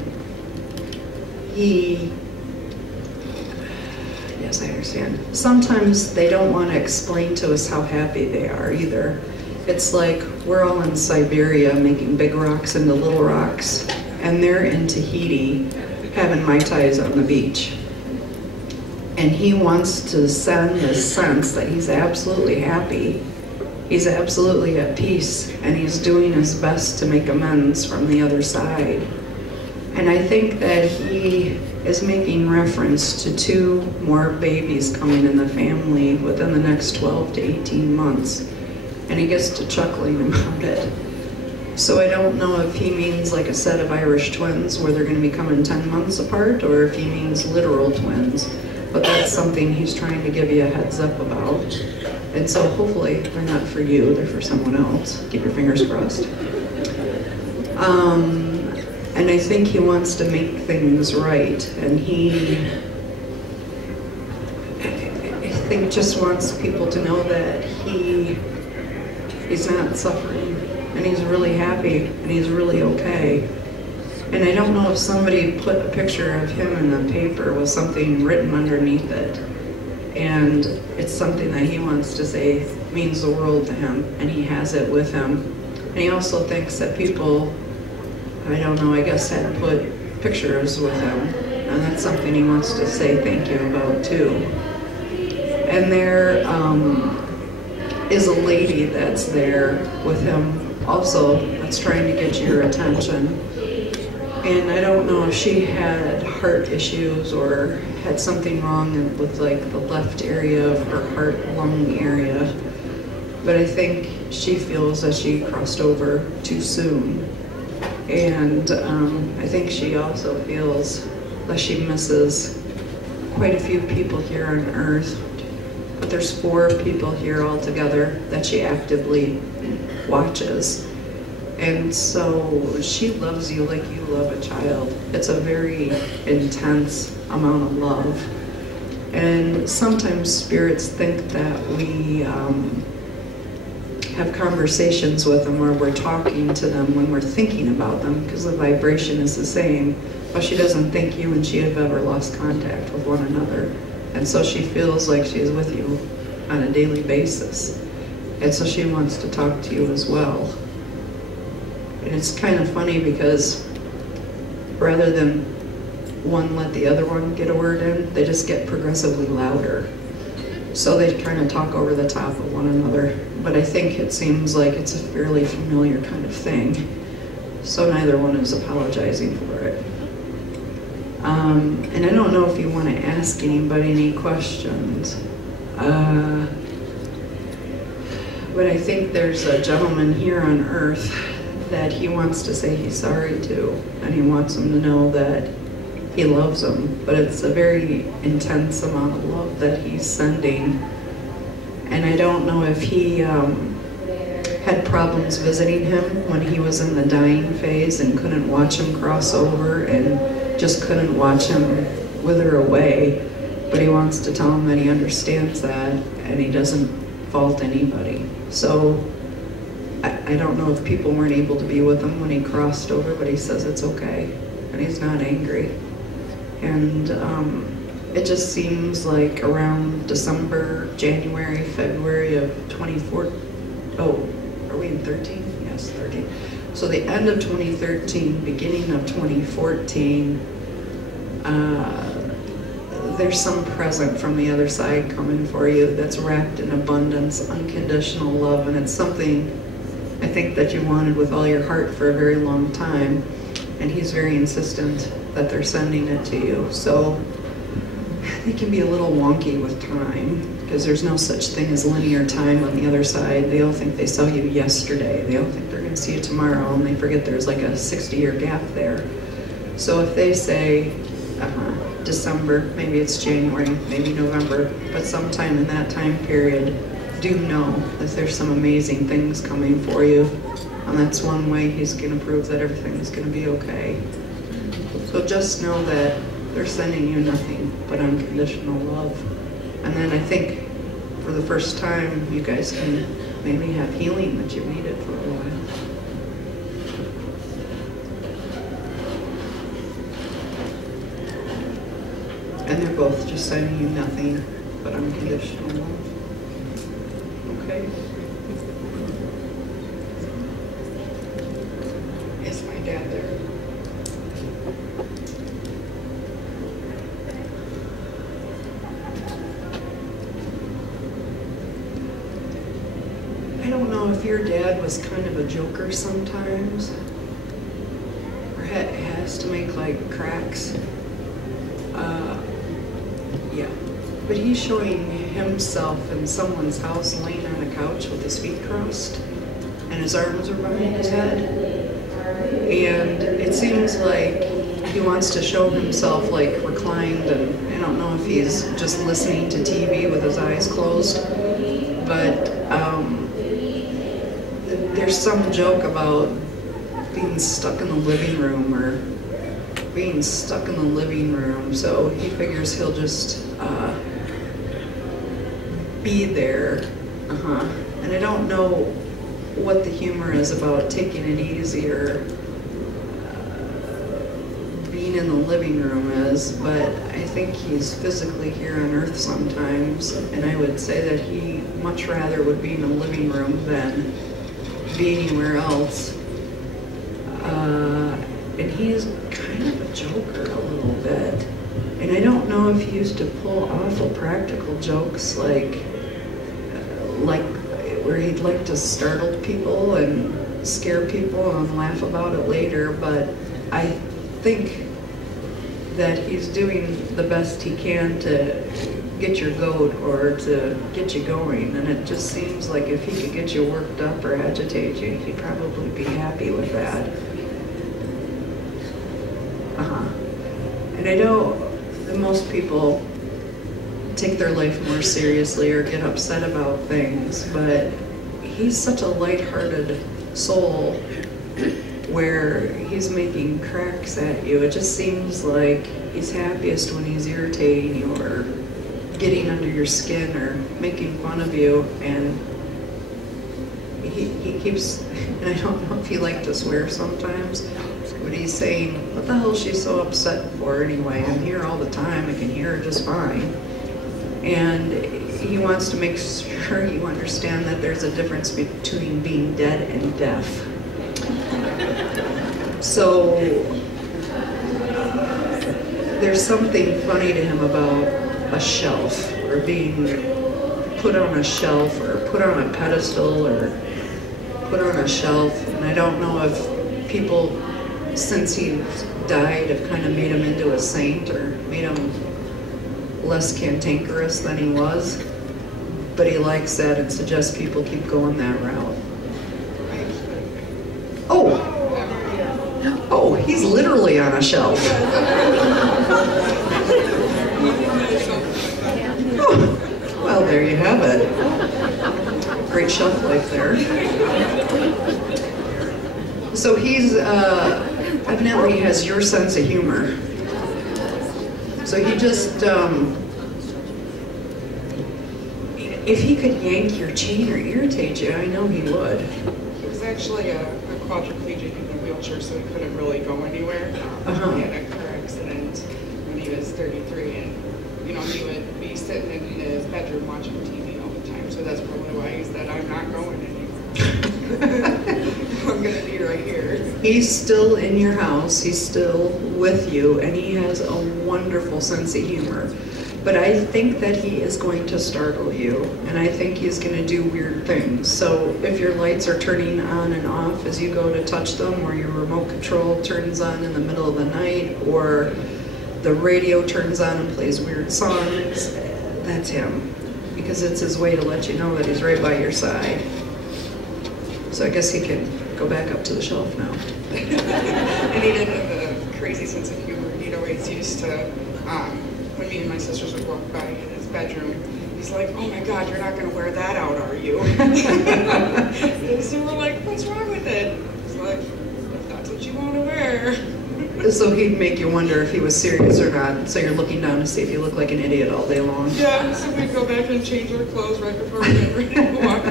Yes, I understand. Sometimes they don't want to explain to us how happy they are either. It's like we're all in Siberia making big rocks into little rocks, and they're in Tahiti having Mai Tais on the beach. And he wants to send this sense that he's absolutely happy, he's absolutely at peace, and he's doing his best to make amends from the other side. And I think that he is making reference to 2 more babies coming in the family within the next 12 to 18 months. And he gets to chuckling about it. So I don't know if he means like a set of Irish twins where they're going to be coming 10 months apart, or if he means literal twins. But that's something he's trying to give you a heads up about. And so hopefully they're not for you, they're for someone else. Keep your fingers crossed. And I think he wants to make things right. And he, I think, just wants people to know that he's not suffering. And he's really happy, and he's really okay. And I don't know if somebody put a picture of him in the paper with something written underneath it. And it's something that he wants to say means the world to him, and he has it with him. And he also thinks that people, I don't know, I guess had put pictures with him. And that's something he wants to say thank you about too. And there is a lady that's there with him also that's trying to get your attention. And I don't know if she had heart issues or had something wrong with like the left area of her heart lung area. But I think she feels that she crossed over too soon. And I think she also feels that she misses quite a few people here on Earth. But there's 4 people here altogether that she actively watches. And so she loves you like you love a child. It's a very intense amount of love. And sometimes spirits think that we have conversations with them, or we're talking to them when we're thinking about them, because the vibration is the same. But she doesn't think you and she have ever lost contact with one another. And so she feels like she's with you on a daily basis. And so she wants to talk to you as well. And it's kind of funny because rather than one let the other one get a word in, they just get progressively louder. So they kind of talk over the top of one another. But I think it seems like it's a fairly familiar kind of thing. So neither one is apologizing for it. And I don't know if you want to ask anybody any questions. But I think there's a gentleman here on Earth that he wants to say he's sorry to, and he wants them to know that he loves them. But it's a very intense amount of love that he's sending. And I don't know if he had problems visiting him when he was in the dying phase and couldn't watch him cross over and just couldn't watch him wither away. But he wants to tell him that he understands that and he doesn't fault anybody. So I don't know if people weren't able to be with him when he crossed over, but he says it's okay and he's not angry. And it just seems like around December, January, February of 2014, oh, are we in 13? Yes, 13. So the end of 2013, beginning of 2014, there's some present from the other side coming for you that's wrapped in abundance, unconditional love, and it's something I think that you wanted with all your heart for a very long time, and he's very insistent that they're sending it to you. So they can be a little wonky with time, because there's no such thing as linear time on the other side. They all think they saw you yesterday. They all think they're going to see you tomorrow, and they forget there's like a 60-year gap there. So if they say December, maybe it's January, maybe November, but sometime in that time period, do know that there's some amazing things coming for you. And that's one way he's going to prove that everything is going to be okay. So just know that they're sending you nothing but unconditional love. And then I think for the first time, you guys can maybe have healing that you've needed for a while. And they're both just sending you nothing but unconditional love. Okay? Is my dad there? I don't know if your dad was kind of a joker sometimes, or has to make like cracks. Yeah, but he's showing himself in someone's house laying on a couch with his feet crossed, and his arms are behind his head. And it seems like he wants to show himself like reclined, and I don't know if he's just listening to TV with his eyes closed, but there's some joke about being stuck in the living room or being stuck in the living room, so he figures he'll just be there. And I don't know what the humor is about taking it easy or being in the living room is, but I think he's physically here on Earth sometimes, and I would say that he much rather would be in a living room than be anywhere else. And he's kind of a joker a little bit. And I don't know if he used to pull awful practical jokes like where he'd like to startle people and scare people and laugh about it later, but I think that he's doing the best he can to get your goat or to get you going, and it just seems like if he could get you worked up or agitate you, he'd probably be happy with that. And I know that most people take their life more seriously or get upset about things, but he's such a lighthearted soul where he's making cracks at you. It just seems like he's happiest when he's irritating you or getting under your skin or making fun of you, and he keeps, and I don't know if he likes to swear sometimes, but he's saying, what the hell is she so upset for anyway? I'm here all the time, I can hear her just fine. And he wants to make sure you understand that there's a difference between being dead and deaf. So there's something funny to him about a shelf, or being put on a shelf, or put on a pedestal, or put on a shelf. And I don't know if people, since he died, have kind of made him into a saint or made him less cantankerous than he was, but he likes that and suggests people keep going that route. Oh, he's literally on a shelf. Oh, well, there you have it. Great shelf life there. So he's evidently has your sense of humor. So he just, if he could yank your chain or irritate you, I know he would. He was actually a quadriplegic in a wheelchair, so he couldn't really go anywhere. He had a car accident when he was 33, and he would be sitting in his bedroom watching TV all the time. So that's probably why he said, "I'm not going anywhere. I'm gonna be right here." He's still in your house. He's still with you, and he has a wonderful sense of humor. But I think that he is going to startle you, and I think he's going to do weird things. So if your lights are turning on and off as you go to touch them, or your remote control turns on in the middle of the night, or the radio turns on and plays weird songs, that's him. Because it's his way to let you know that he's right by your side. So I guess he can go back up to the shelf now. And he didn't have a crazy sense of humor. He'd always used to, when me and my sisters would walk by in his bedroom, he's like, "Oh my God, you're not going to wear that out, are you?" So we're like, "What's wrong with it?" He's like, "If that's what you want to wear." So he'd make you wonder if he was serious or not. So you're looking down to see if you look like an idiot all day long. Yeah, so we'd go back and change our clothes right before we get ready to walk.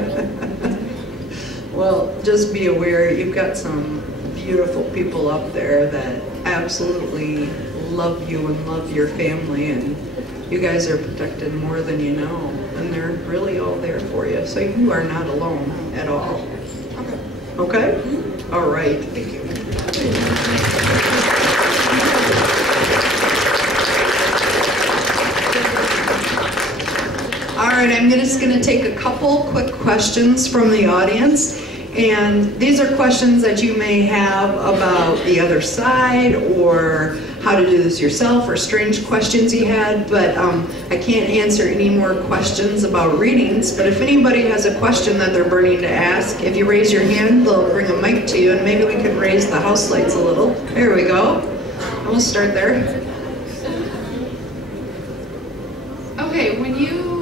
Well, just be aware, you've got some beautiful people up there that absolutely love you and love your family, and you guys are protected more than you know, and they're really all there for you. So you are not alone at all. Okay. Okay? Mm-hmm. All right. Thank you. All right, I'm just going to take a couple quick questions from the audience. And these are questions that you may have about the other side, or how to do this yourself, or strange questions you had, but I can't answer any more questions about readings. But if anybody has a question that they're burning to ask, if you raise your hand, they'll bring a mic to you, and maybe we can raise the house lights a little. There we go. And we'll start there. Okay, when you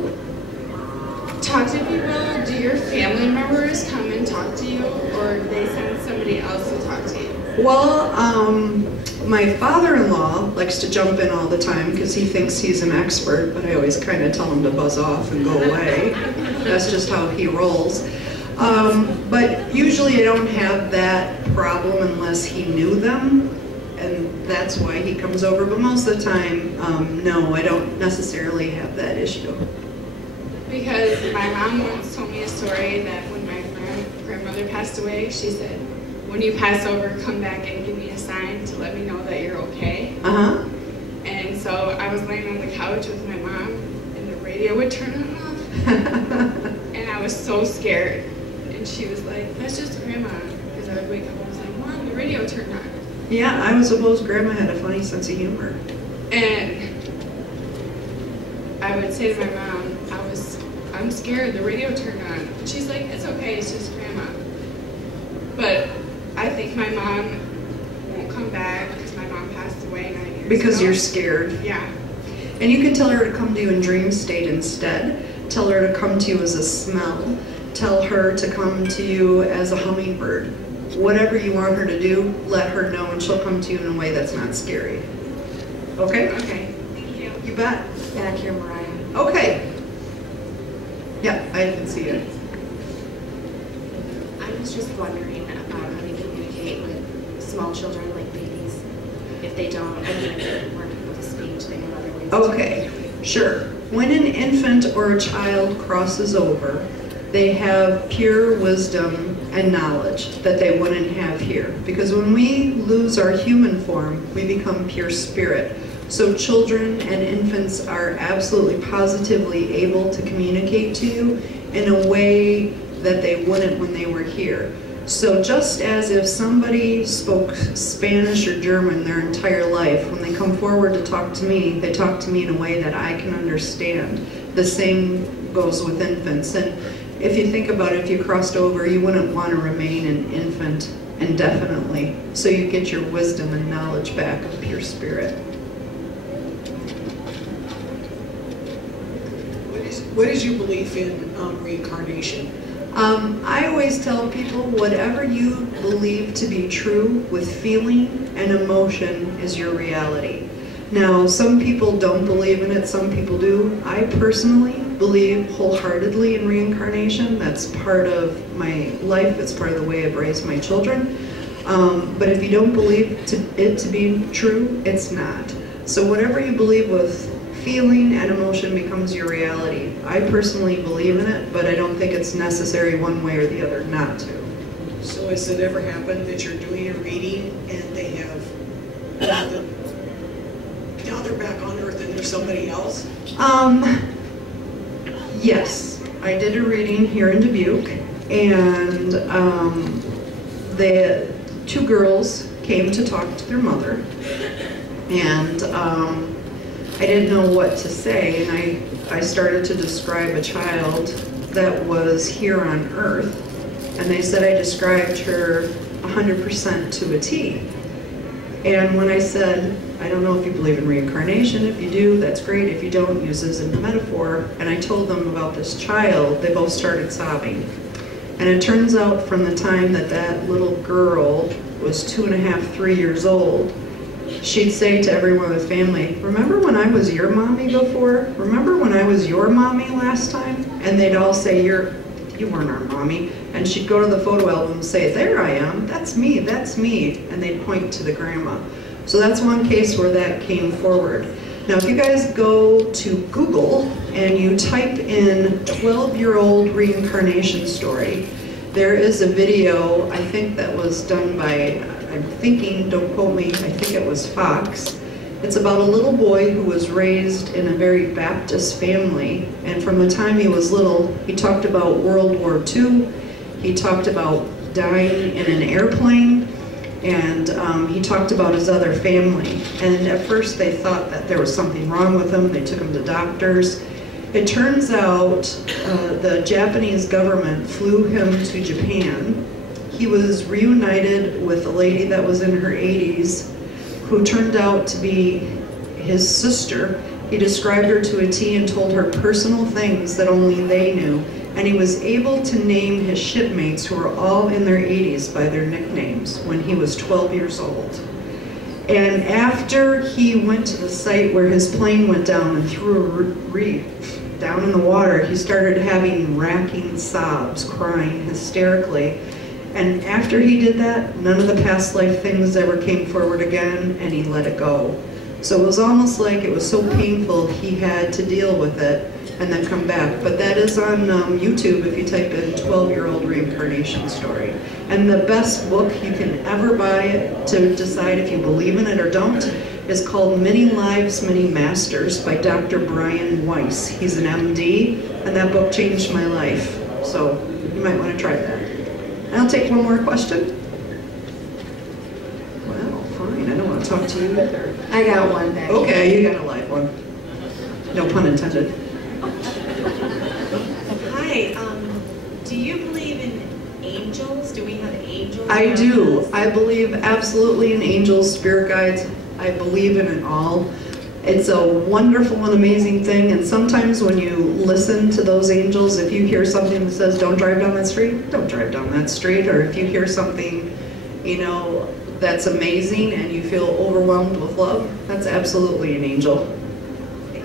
talk to people, do your family members come and talk to you, or do they send somebody else to talk to you? Well, my father-in-law likes to jump in all the time because he thinks he's an expert, but I always kind of tell him to buzz off and go away. That's just how he rolls. But usually I don't have that problem unless he knew them, and that's why he comes over. But most of the time, no, I don't necessarily have that issue. Because my mom once told me a story that when my grandmother passed away, she said, "When you pass over, come back and give me a sign to let me know that you're okay." Uh-huh. And so I was laying on the couch with my mom, and the radio would turn on off. And I was so scared. And she was like, "That's just Grandma." Because I would wake up and I was like, "Mom, the radio turned on." Yeah, I was supposed Grandma had a funny sense of humor. And I would say to my mom, I'm scared, the radio turned on. And she's like, "It's okay, it's just Grandma." But I think my mom won't come back because my mom passed away 9 years ago. Because you're scared. Yeah. And you can tell her to come to you in dream state instead. Tell her to come to you as a smell. Tell her to come to you as a hummingbird. Whatever you want her to do, let her know, and she'll come to you in a way that's not scary. Okay? Okay. Thank you. You bet. Back here, Moriah. Okay. Yeah, I can see it. I was just wondering about how you communicate with small children, like babies. If they don't, I mean, if they weren't able to speak, they have other ways Okay, sure. When an infant or a child crosses over, they have pure wisdom and knowledge that they wouldn't have here. Because when we lose our human form, we become pure spirit. So children and infants are absolutely positively able to communicate to you in a way that they wouldn't when they were here. So just as if somebody spoke Spanish or German their entire life, when they come forward to talk to me, they talk to me in a way that I can understand. The same goes with infants. And if you think about it, if you crossed over, you wouldn't want to remain an infant indefinitely. So you get your wisdom and knowledge back of pure spirit. What is your belief in reincarnation? I always tell people whatever you believe to be true with feeling and emotion is your reality. Now, some people don't believe in it, some people do. I personally believe wholeheartedly in reincarnation. That's part of my life, it's part of the way I've raised my children. But if you don't believe it to be true, it's not. So whatever you believe with feeling and emotion becomes your reality. I personally believe in it, but I don't think it's necessary one way or the other not to. So has it ever happened that you're doing a reading and they have, now they're back on Earth and there's somebody else? Yes, I did a reading here in Dubuque, and the two girls came to talk to their mother, and I didn't know what to say, and I started to describe a child that was here on Earth, and they said I described her 100% to a T. And when I said, I don't know if you believe in reincarnation, if you do, that's great, if you don't, use this as a metaphor, and I told them about this child, they both started sobbing. And it turns out from the time that that little girl was 2.5, 3 years old, she'd say to everyone in the family, remember when I was your mommy before? Remember when I was your mommy last time? And they'd all say, you weren't our mommy. And she'd go to the photo album and say, there I am, that's me, and they'd point to the grandma. So that's one case where that came forward. Now if you guys go to Google and you type in 12-year-old reincarnation story, there is a video, I think that was done by, I'm thinking, don't quote me, I think it was Fox. It's about a little boy who was raised in a very Baptist family, and from the time he was little, he talked about World War II, he talked about dying in an airplane, and he talked about his other family. And at first they thought that there was something wrong with him, they took him to doctors. It turns out the Japanese government flew him to Japan. He was reunited with a lady that was in her 80s, who turned out to be his sister. He described her to a T and told her personal things that only they knew. And he was able to name his shipmates, who were all in their 80s, by their nicknames when he was 12 years old. And after he went to the site where his plane went down and threw a reef down in the water, he started having racking sobs, crying hysterically. And after he did that, none of the past life things ever came forward again, and he let it go. So it was almost like it was so painful he had to deal with it and then come back. But that is on YouTube if you type in 12-year-old reincarnation story. And the best book you can ever buy to decide if you believe in it or don't is called Many Lives, Many Masters by Dr. Brian Weiss. He's an MD, and that book changed my life. So you might want to try that. I'll take one more question. Well, fine, I don't want to talk to you either. I got one back. Okay, you got a live one. No pun intended. Hi, do you believe in angels? Do we have angels? I do. I believe absolutely in angels, spirit guides. I believe in it all. It's a wonderful and amazing thing, and sometimes when you listen to those angels, if you hear something that says, don't drive down that street, don't drive down that street, or if you hear something, you know, that's amazing and you feel overwhelmed with love, that's absolutely an angel.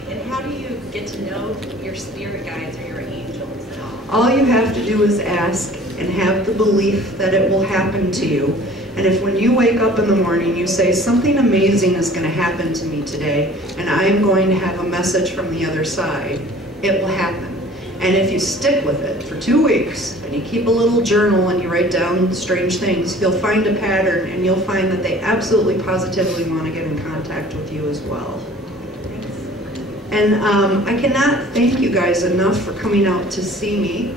And how do you get to know your spirit guides or your angels? All you have to do is ask and have the belief that it will happen to you. And if when you wake up in the morning you say, something amazing is going to happen to me today, and I'm going to have a message from the other side, it will happen. And if you stick with it for 2 weeks, and you keep a little journal and you write down strange things, you'll find a pattern, and you'll find that they absolutely positively want to get in contact with you as well. And I cannot thank you guys enough for coming out to see me.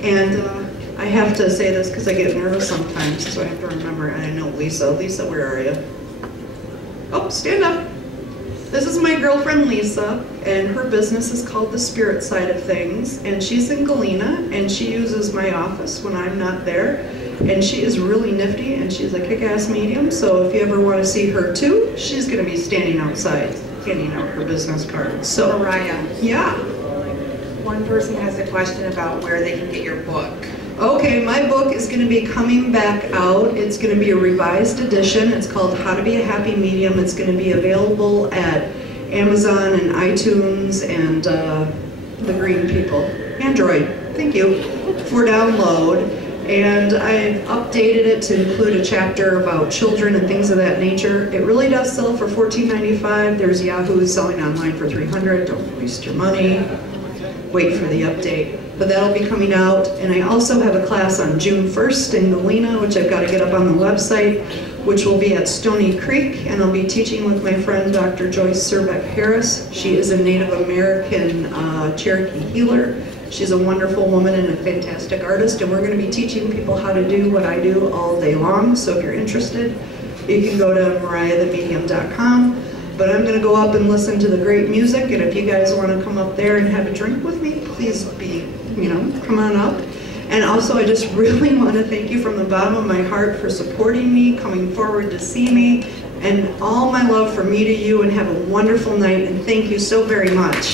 And I have to say this because I get nervous sometimes, so I have to remember. And I know Lisa. Lisa, where are you? Oh, stand up. This is my girlfriend Lisa, and her business is called The Spirit Side of Things, and she's in Galena, and she uses my office when I'm not there. And she is really nifty, and she's a kick-ass medium, so if you ever want to see her too, she's going to be standing outside handing out her business cards. So, Moriah. Yeah. One person has a question about where they can get your book. Okay, my book is going to be coming back out. It's going to be a revised edition. It's called How to Be a Happy Medium. It's going to be available at Amazon and iTunes and the Green People. Android, thank you, for download. And I've updated it to include a chapter about children and things of that nature. It really does sell for $14.95. There's Yahoo selling online for $300. Don't waste your money. Wait for the update. But that'll be coming out. And I also have a class on June 1st in Galena, which I've got to get up on the website, which will be at Stony Creek, and I'll be teaching with my friend Dr. Joyce Serbeck Harris. She is a Native American Cherokee healer. She's a wonderful woman and a fantastic artist, and we're going to be teaching people how to do what I do all day long. So if you're interested, you can go to MoriahTheMedium.com. But I'm going to go up and listen to the great music, and if you guys want to come up there and have a drink with me, please come on up. And also, I just really want to thank you from the bottom of my heart for supporting me, coming forward to see me, and all my love from me to you, and have a wonderful night, and thank you so very much.